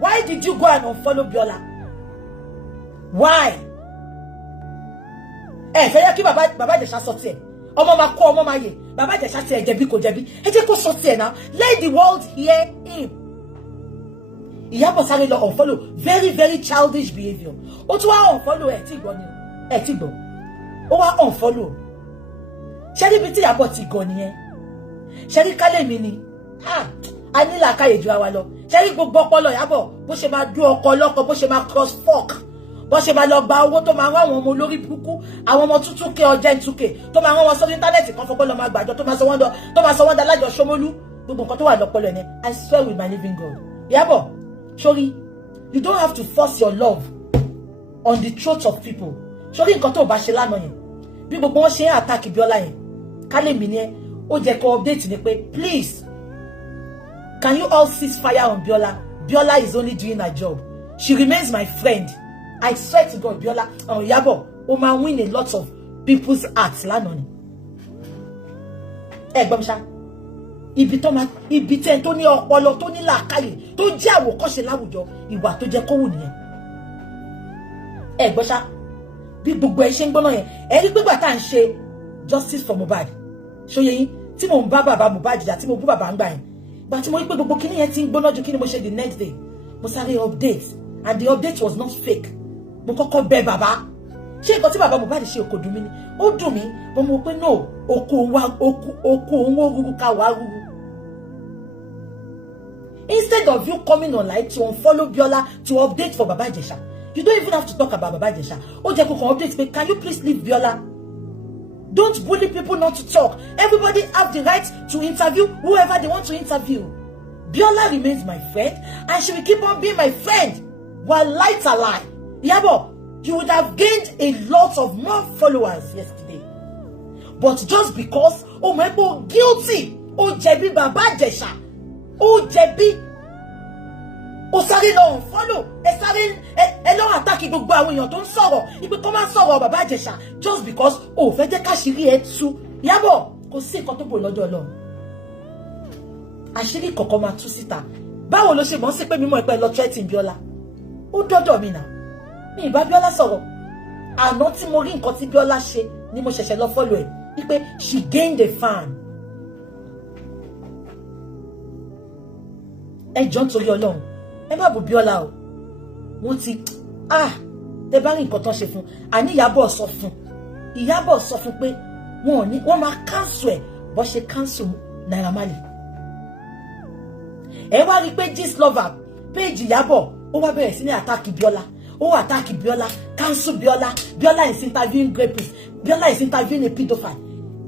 Why did you go and unfollow Bíọ́lá? Why? Ẹ fẹ́ yẹ kí bàbá Ìjẹ̀ṣà sọ tiẹ̀. ọmọ máa kó ọmọ máa yè bàbá Ìjẹ̀ṣà ti ẹ̀ jẹ̀bi kò jẹ̀bi ẹ jẹ́ kó sọ tiẹ̀ náà let the world hear him. Ìyábọ̀ sáré lọ unfollow very very childish behaviour ó tún wá unfollow ẹ̀ tí gbọ́ ni ẹ̀ tí gbọ́ ó wá unfollow ṣé níbi tí Ìyábọ̀ ti gọ̀ nìyẹn ṣé ní kálẹ̀ mi ni a ní làákàyè ju àwa lọ ṣé ní gbogbo ọpọlọ Ìyábọ̀ bó ṣe máa dún ọkọ ọlọ́kọ bó ṣe máa cross fork bó ṣe máa lọ gba owó tó máa rán àwọn ọmọ olórí burúkú àwọn ọmọ 2k ọjẹ́ 2k tó máa rán wọn sórí íńtánẹ́ẹ̀tì kan fọpọ́ lọ máa gbàjọ tó máa sọ wọ́n dá lájọ Ṣómólú gbogbo nǹkan tó wà lọ́pọlọ ẹ̀ ní I swear with my living God. Ìyábọ̀ sorry you don't have to force your love on the throats of people sorry nǹkan tó bá ṣe lánàá yẹn bí gbogbo wọn ṣe ń attack Bíọ́lá yẹn kálẹ̀ mi ni ẹ ó jẹ́ kó update ni pé please can you all cease fire on Bíọ́lá. Bíọ́lá is only doing her job. She remains my friend. I swear to God, Bíọ́lá, Ìyábọ̀, ó máa win a lot of people's hearts lánàá ni. Gbọ́ mi ṣá. Ibi tẹ́ tó ní ọpọlọ, tó ní làákàyè, tó jẹ́ àwòkọ́ṣe láwùjọ, ìwà tó jẹ́ kó wù nìyẹn. Gbọ́ ṣá. Bí gbogbo ẹ ṣe ń gbọ́nà yẹn, ẹ rí pé gbà tá à ń ṣe justice for Mohbad. Ṣóyè yín, tí mò ń bá bàbá Mohbad jà, tí mo bú bàbá ń gbà yẹn. Gbà tí mo rí pé gbogbo kíní yẹn ti ń gbóná ju kíní mo ṣe the next day. Mo sáré update and the update was not fake. Mo kọ́kọ́ bẹ̀ bàbá ṣé nǹkan tí bàbá Mohbad ṣe kò dùn mí ni ó dùn mí bó mo pé no oko òun ó rúru ká wá rúru. Instead of you coming online to unfollow Bíọ́lá to update for Baba Ìjẹ̀ṣà you don't even have to talk about Baba Ìjẹ̀ṣà ó jẹ́ kó kàn update pé can you please leave Bíọ́lá. Don't bully people not to talk. Everybody have the right to interview whoever they want to interview. Bíọ́lá remains my friend and she will keep on being my friend while lights are lie. Ìyábọ̀, you would have gained a lot of more followers yesterday. But just because oh my God guilty, ó jẹ̀bi Baba Ìjẹ̀ṣà, ó jẹ̀bi, ó sáré lọ unfollow, ẹ lọ attack gbogbo àwọn èèyàn tó ń sọ̀rọ̀, ipe kó máa sọ̀rọ̀ Baba Ìjẹ̀ṣà just because ó fẹ́ jẹ́ káṣírí ẹ tú. Ìyábọ̀, kò sí nǹkan tó bò lọ́dọ̀ Ọlọ́run. Àṣírí kọ̀ọ̀kan máa tú síta. Báwo ló ṣe mọ̀ sí pé mímọ̀ ẹ̀pẹ́ lọ threatening Bíọ́lá? Ó dọ́dọ̀ mi náà. Mi ìbá Bíọ́lá sọ̀rọ̀. Àná tí mo rí nǹkan tí Bíọ́lá ṣe ni mo ṣẹ̀ṣẹ̀ lọ follow ẹ̀. Wípé she gained a fan. Ẹ jọ̀ọ́ nítorí Ọlọ́run. Ẹ má bú Bíọ́lá o. Wọ́n ti tẹ bá rí nǹkan tán ṣe fún. Àní Ìyábọ̀ sọ fún. Ìyábọ̀ sọ fún pé wọ́n máa cancel ẹ̀ bó ṣe cancel Naira Marley. Ẹ wá rí pé Gistlover page Ìyábọ̀ ó wá bẹ̀rẹ̀ sí ní attack Bíọ́lá. Ó attack Bíọ́lá, cancel Bíọ́lá. Bíọ́lá is interviewing rapist. Bíọ́lá is interviewing a pedophile.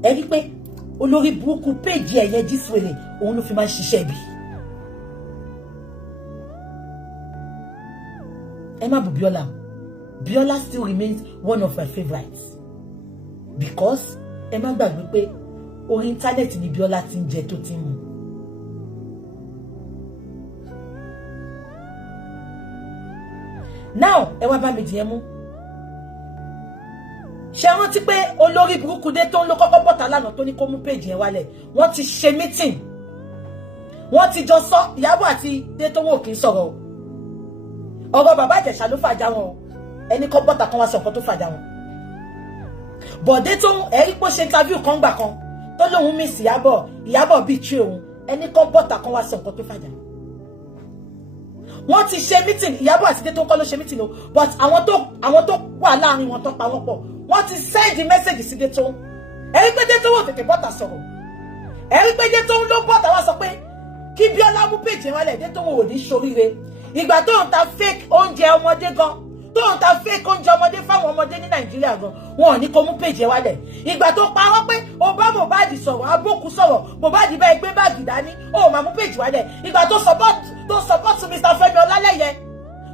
Ẹ rí pé olórí burúkú page ẹ̀yẹ Jíswèrè òun ló fi máa ń ṣiṣẹ́ ibi. Ẹ má bú Bíọ́lá. Bíọ́lá still remains one of my favorites. Because ẹ má gbàgbé pé orí íńtánẹ́ẹ̀tì ni Bíọ́lá ti ń jẹ tó ti ń mu. Now ẹ wá bá mi dìé mú. Ṣé rántí pé olórí burúkú dé tó ń lo kọ́kọ́ bọ́ta lánàá tó ní kó mú péjì yẹn wálẹ̀. Wọ́n ti ṣe meeting. Wọ́n ti jọ sọ Ìyábọ̀ àti dé tó wò kì í sọ̀rọ̀ o. Ọ̀rọ̀ Baba Ìjẹ̀ṣà ló fàjà wọn o. Ẹni kọ́ bọ́ta kan wá sọ nǹkan tó fàjà wọn. Bọ̀dé tó ń ẹ̀rí pé ó ṣe interview kan gbà kan tó lóun miss Ìyábọ̀ bíi tí òun ẹni kọ́ bọ́ta kan wá sọ nǹkan tó fàjà. Wọ́n ti ṣe meeting Ìyábọ̀ àti dé tó ń kọ́ ló ṣe meeting o but àwọn tó wà láàrin wọn tó pa wọ́n pọ̀ wọ́n ti send message sí dé tó ń ẹ̀rí pé dé tó wò tètè bọ́ta sọ̀rọ̀ ẹ̀rí pé dé tó ń ló bọ́ta wá sọ pé kí Bíọ́lá mú péjì wálẹ̀ dé tó wò ní ṣoríire ìgbà tó ń ta fake oúnjẹ ọmọdé gan tó ń ta fake oúnjẹ ọmọdé fáwọn ọmọdé ní Nàìjíríà gan wọn ò ní kó mú péjì wálẹ̀ ìgbà tó parọ́ pé ó bá Mohbad sọ̀rọ̀ abókù sọ̀rọ̀ Mohbad bá ẹgbẹ́ báàgì dání ó máa mú péjì wálẹ̀ ìgbà tó support Mr. Fẹ́mi Ọlálẹ́yẹ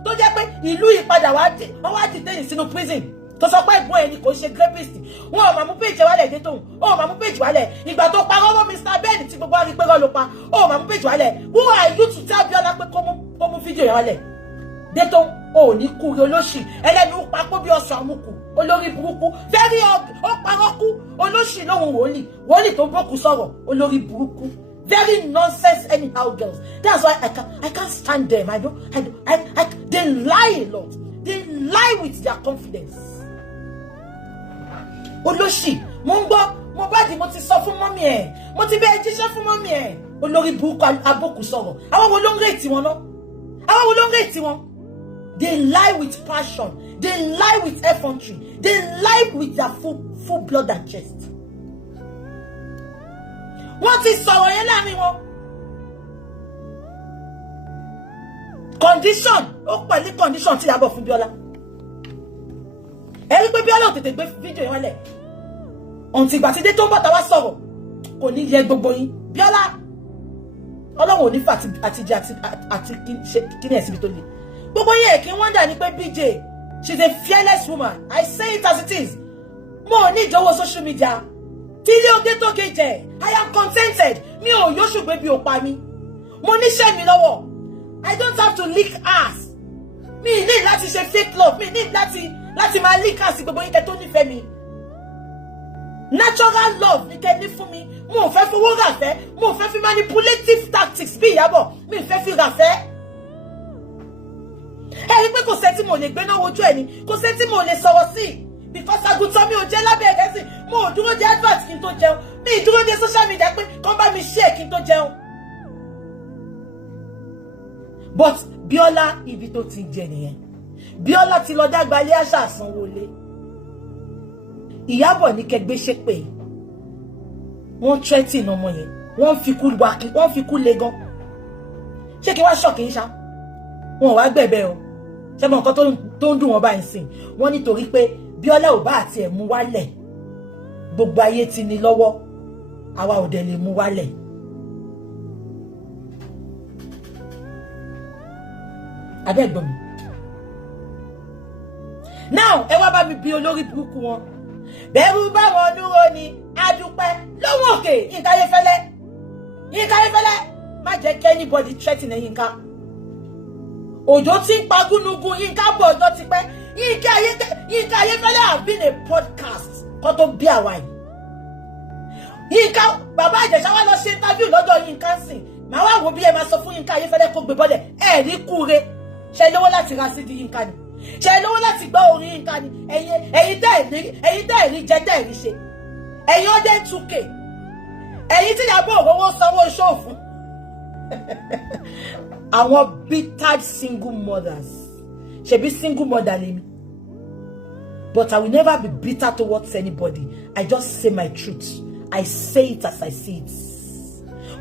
tó jẹ́ pé ìlú ìpadà wọ́n wá dìtẹ́yìn sínú prison tó sọ pé ẹ̀gbọ́n ẹni kò ṣe rapist wọn ò máa mú péjì wálẹ̀ dé tóun ó máa mú péjì wálẹ̀ ìgbà tó parọ́ mọ́ Mr. Ben tí gbogbo wa rí pé rọ́ ló pa ó máa mú péjì wálẹ̀ who are you to tell Bíọ́lá pé kó mú fídíò yẹn wálẹ̀ dé tóun ó ní kúri olóṣì ẹlẹ́nu papọ̀ bí ọ̀sán àmúkù olórí burúkú ó parọ́ kú olóṣì lóhun wòlíì tó bókù sọ̀rọ̀ olórí burúkú very nonsense anyhow girls. That's why I can't stand them. They lie a lot. They lie with their confidence. Olóṣì, mo ń gbọ́ Mohbad mo ti sọ fún mọ́mì ẹ̀, mo ti bẹ́ẹ̀ jíṣẹ́ fún mọ́mì ẹ̀. Olórí burúkú abókù sọ̀rọ̀. Àwọn wo ló ń rètí wọn náà? Àwọn wo ló ń rètí wọn? They lie with passion. They lie with effrontery. They lie with their full blood and chest. Wọ́n ti sọ̀rọ̀ yẹn láàrin wọn. Condition, ó pẹ̀lú condition tí Ìyábọ̀ fún Bíọ́lá. Ẹ rí pé Bíọ́lá ò tètè gbé fídíò yẹn wálẹ̀. Ọ̀ǹtì ìgbà tí dé tó ń bọ̀ tá wá sọ̀rọ̀, kò ní yẹ gbogbo yín. Bíọ́lá, Ọlọ́run ò ní fà àtijọ́ àti kíní ẹ̀sìn tó le. Gbogbo yẹn kí wọ́n dà ní pé BJ, she's a fearless woman. I say it as it is. Mo ò ní ìdánwò social media. Tí ilé oge tó ge jẹ, I am contented. Mi ò yóò ṣùgbọ́n bí o pa mi. Mo níṣẹ́ mi lọ́wọ́. I don't have to lick ass. Mi ní láti ṣe fake love. Mi ní láti máa lick ass gbogbo yín kẹ́ tó nífẹ̀ẹ́ mi. Natural love ni kẹ́ ní fún mi. Mo ò fẹ́ fowó rà fẹ́. Mo ò fẹ́ fi manipulative tactics bí Ìyábọ̀. Mi ò fẹ́ fi rà fẹ́. Ẹ rí pé kò sẹ́ tí mo lè gbé náà wojú ẹ̀ ni. Kò sẹ́ tí mo lè sọ̀rọ̀ sí. Because àgùntàn mi ò jẹ́ lábẹ́ ẹ̀gẹ́ sí. Mo ò dúró de advert kí n tó jẹun. Mi ì dúró de social media pé kán bá mi share kí n tó jẹun. But Bíọ́lá ibi tó ti jẹ nìyẹn. Bíọ́lá ti lọ dágbà ilé àṣà àsanwọlé. Ìyábọ̀ ní kẹgbẹ́ ṣépè. Wọ́n threaten ọmọ yẹn. Wọ́n fi kú le gan. Ṣé kí wá ṣọ́ọ̀kì ń ṣá? Wọ́n wá gbẹ̀bẹ̀ o. Ṣé mọ nǹkan tó ń dùn wọ́n báyìí sìn? Wọ́n nítorí pé Bíọ́lá ò bá àti ẹ̀ mú wálẹ̀. Gbogbo ayé ti ní lọ́wọ́. Àwa ò dẹ̀ lè mú wálẹ̀. Abẹ́gbọ̀n mi. Now, ẹ wá bá mi bí olórí burúkú wọn. Bẹ̀rù báwọn dúró ni adúpẹ́ lọ́wọ́ òkè Yínká Ayéfẹ́lẹ́. Yínká Ayéfẹ́lẹ́ má jẹ́ kí anybody threaten Yínká. Òjò tí ń pa gúnugún Yínká bọ̀ ọjọ́ ti pẹ́. Yínká Ayéfẹ́lẹ́ have been a podcast kó tó bí àwa yìí. Yínká bàbá Ìjẹ̀ṣà wá lọ ṣe interview lọ́dọ̀ Yínká sìn. Màá wá wo bí ẹ máa sọ fún Yínká Ayéfẹ́lẹ́ kó gbé bọ́lẹ̀. Ẹ rí kúre. Ṣé lówó láti ra sí di Yínká ni? Ṣé lówó láti gbọ́ orin Yínká ni? Ẹ̀yin tẹ́ ẹ̀rí jẹ́ tẹ́ ẹ̀rí ṣe. Ẹ̀yin ọdẹ 2K. Ẹ̀yin tí Ìyábọ̀ owó sanwó show fún. Àwọn bitter single mothers. Ṣebí single mother ni mi. But I will never be bitter towards anybody. I just say my truth. I say it as I see it.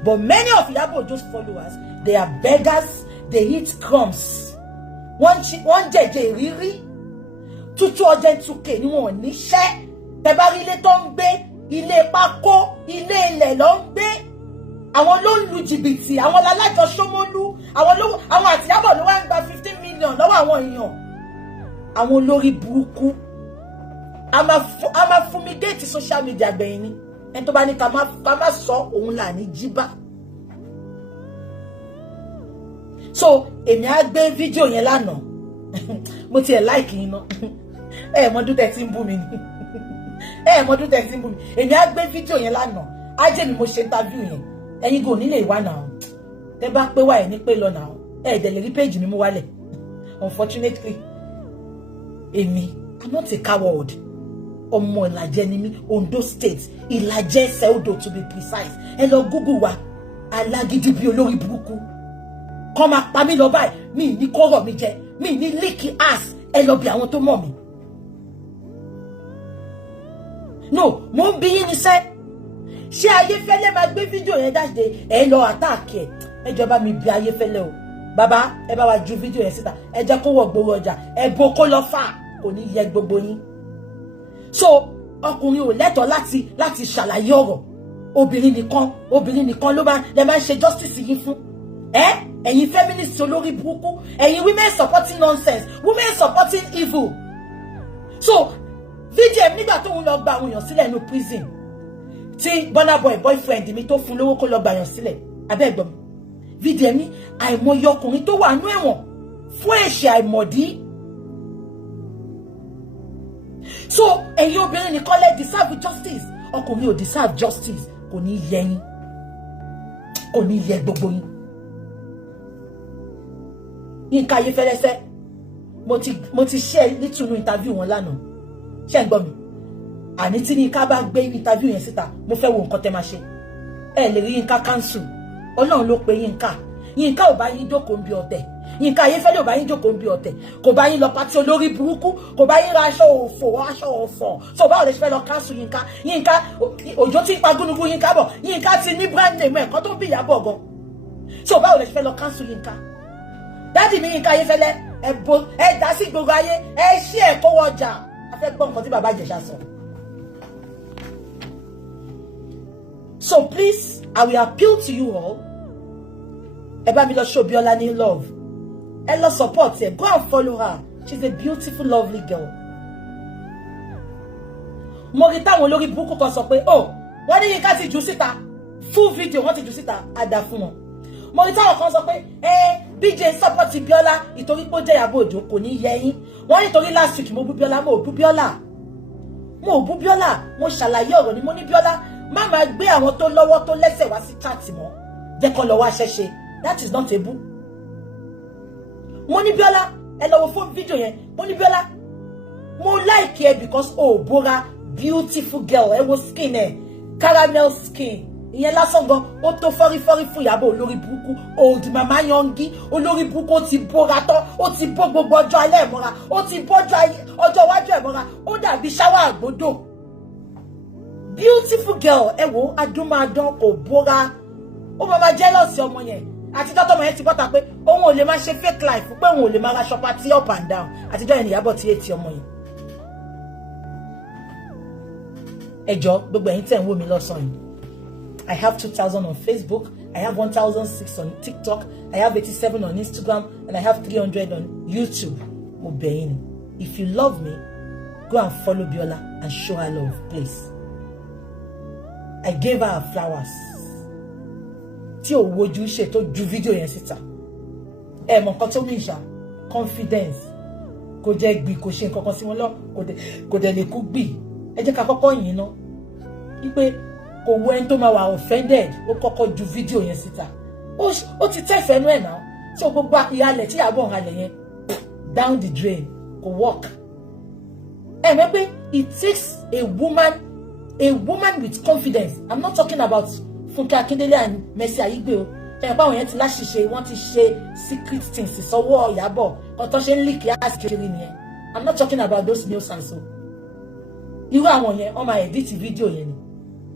But many of Ìyábọ̀ Òjó's followers, they are beggars. They eat crumbs. Wọ́n jẹ̀jẹ̀ ìrírí. Tútù ọjẹ́ 2K ni wọ́n níṣẹ́. Tẹ́ bá rí ilé tó ń gbé, ilé pákó, ilé ilẹ̀ ló ń gbé. Àwọn ló ń lu jìbìtì, àwọn lálájọ Ṣómólú, àwọn àti Ìyábọ̀ ló wá ń gba 15 million lọ́wọ́ àwọn èèyàn. Àwọn olórí burúkú. A máa fumigate social media gbẹ̀yìn ni. Ẹni tó bá ní ká má sọ òun là ní jíbá. So, èmi á gbé fídíò yẹn lánàá. Mo tiẹ̀ like yín náà. Mọ́dún tẹ́ tí ń bú mi ni. Mọ́dún tẹ́ tí ń bú mi. Èmi á gbé fídíò yẹn lánàá. Á jẹ́ mi mo ṣe interview yẹn. Ẹ̀yin kò nílé ìwà náà. Tẹ́ bá pé wá ẹ̀ ní pé lọ náà. Dẹ̀ lè rí page mi mú wálẹ̀. Unfortunately, I'm not a coward. Ọmọ Ìlàjẹ ni mí, Ondo State, Ìlàjẹ Ẹsẹ̀ Odò to be precise. Ẹ lọ Google wa, alágídí bí olórí burúkú. Kọ́ máa pa mí lọ báyìí, mi ní kọ́rọ̀ mi jẹ, mi ní lick ass, ẹ lọ bí àwọn tó mọ̀ mí. No, mo ń bí yín níṣẹ́. Ṣé Ayéfẹ́lẹ́ máa gbé fídíò yẹn jáde, ẹ lọ àtàkì ẹ̀. Ẹ jọba mi bí Ayéfẹ́lẹ́ o. Bàbá, ẹ bá wa ju fídíò yẹn síta. Ẹ jẹ́ kó wọ gbogbo ọjà, ẹ bo kó lọ fà, kò ní yẹ gbogbo yín. So, ọkùnrin ò lẹ́tọ̀ọ́ láti ṣàlàyé ọ̀rọ̀. Obìnrin nìkan ló máa ń ṣe justice yín fún. Ẹ̀yin feminists olórí burúkú, ẹ̀yin women supporting nonsense, women supporting evil. So, VJM nígbà tó ń lọ gba àwọn èèyàn sílẹ̀ nínú prison, tí Burna Boy boyfriend mi tó fún lówó kó lọ gba èèyàn sílẹ̀, abẹ́ ẹ̀gbọ́n mi. VJM ní àìmọye ọkùnrin tó wà nú ẹ̀wọ̀n fún ẹ̀ṣẹ̀ àìmọ̀dí. So, ẹ̀yin obìnrin nìkan lẹ deserve justice. Ọkùnrin ò deserve justice. Kò ní yẹ yín. Kò ní yẹ gbogbo yín. Yínká Ayéfẹ́lẹ́ sẹ́, mo ti share little interview wọn lánàá. Ṣé ń gbọ́ mi? àní tí Yínká bá gbé interview yẹn síta mo fẹ́ wo nǹkan tẹ́ máa ṣe ẹ lè rí Yínká cancel Ọlọ́run ló pe Yínká ò bá yín jókòó ń bí ọ̀tẹ̀ Yínká Ayéfẹ́lẹ́ ò bá yín jókòó ń bí ọ̀tẹ̀ kò bá yín lọ pátí olórí burúkú kò bá yín ra aṣọ ọ̀fọ̀ so báwo lè ṣe fẹ́ lọ cancel Yínká òjò tí ń pa gúnugún Yínká bọ̀ Yínká ti ní brand name ẹ̀kọ́ tó ń bí Ìyábọ̀ gan so báwo lè ṣe fẹ́ lọ cancel Yínká dáàdì mi Yínká Ayéfẹ́lẹ́ ẹ dá sí gbogbo ayé ẹ ṣí ẹ̀ kówó ọjà a fẹ́ gbọ́ nǹkan tí bàbá Ìjẹ̀ṣà sọ. So please, I will appeal to you all. Ẹ bá mi lọ show Biola ní love. Ẹ lọ support her. Go and follow her. She's a beautiful, lovely girl. Mo rí táwọn olórí burúkú kan sọ pé, oh, wọ́n ní Yínká ti jù síta. Full video wọ́n ti jù síta. Á dá fún wọn. Mo rí táwọn kan sọ pé, BJ support Biola ìtorí pé ó jẹ́ Ìyábọ̀ Òjó kò ní yẹ yín. Wọ́n nítorí last week mo bú Biola, mo ò bú Biola. Mo ṣàlàyé ọ̀rọ̀ ni mo ní Biola. Má máa gbé àwọn tó lọ́wọ́ tó lẹ́sẹ̀ wá sí chat mọ́. Jẹ́ kó lọ wá ṣẹ́ṣe. That is not a boo. Mo ní Biola, ẹ lọ wo phone video yẹn. Mo ní Biola, mo like ẹ because bora beautiful girl. Ẹ wo skin ẹ, caramel skin. Ìyẹn lásán gan, ó tó fọ́rífọ́rí fún Ìyábọ̀ olórí burúkú. Old mama Yangi, olórí burúkú ó ti bóra tán, ó ti bó gbogbo ọjọ́ alẹ́ ẹ̀ mọ́ra, ó ti bọ́jọ́ ọjọ́ iwájú ẹ̀ mọ́ra, ó dàbí ṣáwà àgbòdò. Beautiful girl, ẹ wo adúmáadán kò bóra. Ó máa jealous ọmọ yẹn. Àtijọ́ tọ́mọ yẹn ti bọ́ta pé òun ò lè máa ṣe fake life pé òun ò lè máa ra ṣọpatí up and down. Àtijọ́ yẹn Ìyábọ̀ ti ètì ọmọ yẹn. Ẹjọ́ gbogbo ẹ̀yin tẹ́ ń wò mí lọ́sàn-án yìí. I have 2,000 on Facebook. I have 1,006 on TikTok. I have 87 on Instagram. And I have 300 on YouTube. Mo bẹ̀ yín ni. If you love me, go and follow Biola and show her love, please. I gave her flowers. Tí ó wojú ṣe tó ju fídíò yẹn síta. Ẹ mọ̀ nǹkan tó ní ìṣà confidence. Kò jẹ́ gbì kò ṣe nǹkan kan sí wọn lọ kò dẹ̀ lè kú gbì. Ẹ jẹ́ ká kọ́kọ́ yìn ná. Wípé kò wo ẹni tó máa wà offended ó kọ́kọ́ ju fídíò yẹn síta. Ó ti tẹ̀fẹ́nu ẹ̀ náà. Tí o gbogbo ìhalẹ̀ tí Ìyábọ̀ ń halẹ̀ yẹn down the drain kò work. Ẹ mọ̀ pé it takes a woman with confidence. I'm not talking about Funke Akindele and Mercy Aigbe o. Ṣé pa àwọn yẹn ti láṣìṣe wọ́n ti ṣe secret things sọ́wọ́ Ìyábọ̀ kan tó ṣe ń leak yas kiri nìyẹn. I'm not talking about those news and so. Irú àwọn yẹn wọ́n máa edit video yẹn ni.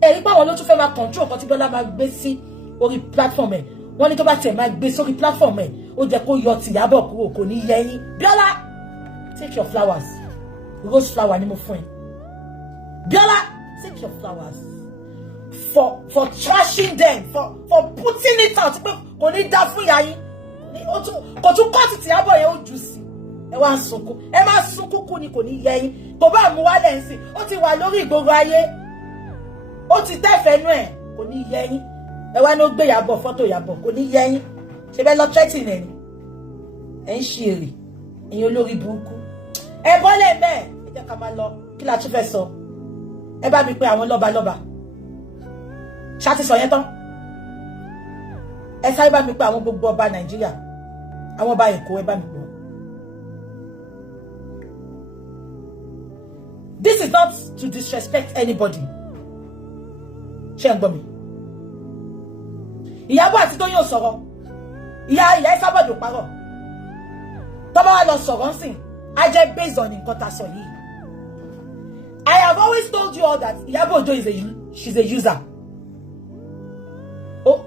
Ẹ rí pé àwọn ló tún fẹ́ máa control kan tí Biola máa gbé sí orí platform ẹ̀. Wọ́n ní tó bá tẹ̀ máa gbé sórí platform ẹ̀ ó jẹ́ kó yọ ti Ìyábọ̀ kúrò kò ní yẹ yín. Biola, take your flowers. Rose flower ni mo fún ẹ. Biola, take your flowers for trashing them, for putting it out. Kò ní dá fún ìyá yín. Kò tún cut ti Ìyábọ̀ yẹn ó jù sí. Ẹ wá sunkún. Ẹ má sunkún kú ni kò ní yẹ yín. Kò bá mú wálẹ̀ ńsìn. Ó ti wà lórí ìgboro ayé. Ó ti tẹ́fẹ̀ẹ́nu ẹ̀ kò ní yẹ yín. Ẹ wá ní ó gbé Ìyábọ̀ fọ́tò Ìyábọ̀ kò ní yẹ yín. Ṣé bẹ́ẹ̀ lọ threatening ẹ̀ ni? Ẹ ń ṣe èrè. Ẹ̀yin olórí burúkú. Ẹ bọ́lẹ̀ bẹ́ẹ̀. Ẹ jẹ́ ká máa lọ. Kí la tún fẹ́ sọ? Ẹ bá mi pè àwọn lọ́balọ́ba. Ṣá ti sọ yẹn tán? Ẹ sáré bá mi pè àwọn gbogbo ọba Nàìjíríà. Àwọn ọba Èkó ẹ bá mi pè wọ́n. This is not to disrespect anybody. Ṣé ń gbọ́ mi? Ìyábọ̀ àti Tóyìn ò sọ̀rọ̀. Ìyá Ìsábọ̀dé ò parọ́. Tó bá wá lọ sọ̀rọ̀ ńsìn, á jẹ́ based on nǹkan tá sọ yìí. I have always told you all that Ìyábọ̀ Òjó she's a user. Oh,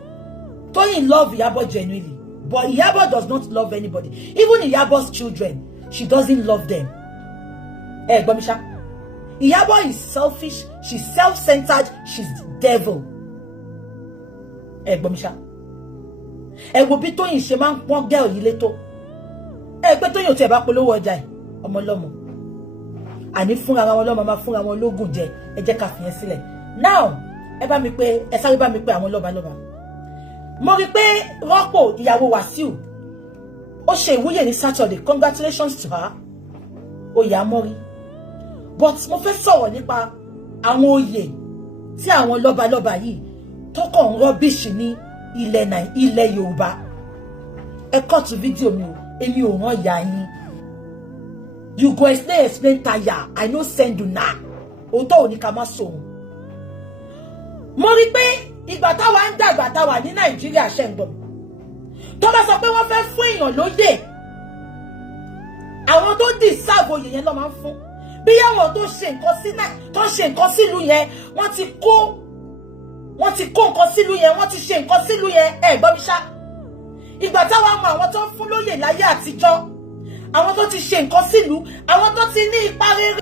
Tóyìn love Ìyábọ̀ genuinely, but Ìyábọ̀ does not love anybody. Even Ìyábọ̀'s children, she doesn't love them. Ẹ gbọ́ mi ṣá. Ìyábọ̀ is selfish, she's self-centered, she's the devil. Ẹ gbọ́ mi ṣá. Ẹ wo bí Tóyìn ṣe máa ń pọ́n girl yìí létò. Ẹ pé Tóyìn ò tiẹ̀ bá polówó ọjà ẹ̀ ọmọ lọ́mọ. Àní fúnra wọn lọ́mọ máa fúnra wọn lógún jẹ ẹ jẹ́ ká fi yẹn sílẹ̀. Now ẹ sáré bá mi pé àwọn lọ́balọ́ba. Mo rí pé Rọ́pò ìyàwó Wàsíù ó ṣe ìwúyè ní Saturday. Congratulations to her. Oyè Amọ́rí. But mo fẹ́ sọ̀rọ̀ nípa àwọn oyè tí àwọn lọ́balọ́ba yìí tó kàn ń rọ́bìṣì ní ilẹ̀ Yorùbá. Ẹ kọ́ọ̀tù fídíò mi o, èmi ò rán ìyá yín. You go explain tire. I no send you now. òótọ́ ò ní ká má sòun. mo rí pé ìgbà táwa ń dàgbà táwa ní Nàìjíríà ṣe ń gbọ́ mi tó bá sọ pé wọ́n fẹ́ fún èèyàn lóyè àwọn tó deserve oyè yẹn ló máa ń fún bí àwọn tó ṣe nǹkan sílùú yẹn wọ́n ti kó nǹkan sílùú yẹn wọ́n ti ṣe nǹkan sílùú yẹn gbọ́ mi ṣá ìgbà táwa mọ àwọn tó ń fún lóyè láyé àtijọ́ àwọn tó ti ṣe nǹkan sílùú àwọn tó ti ní ipa rere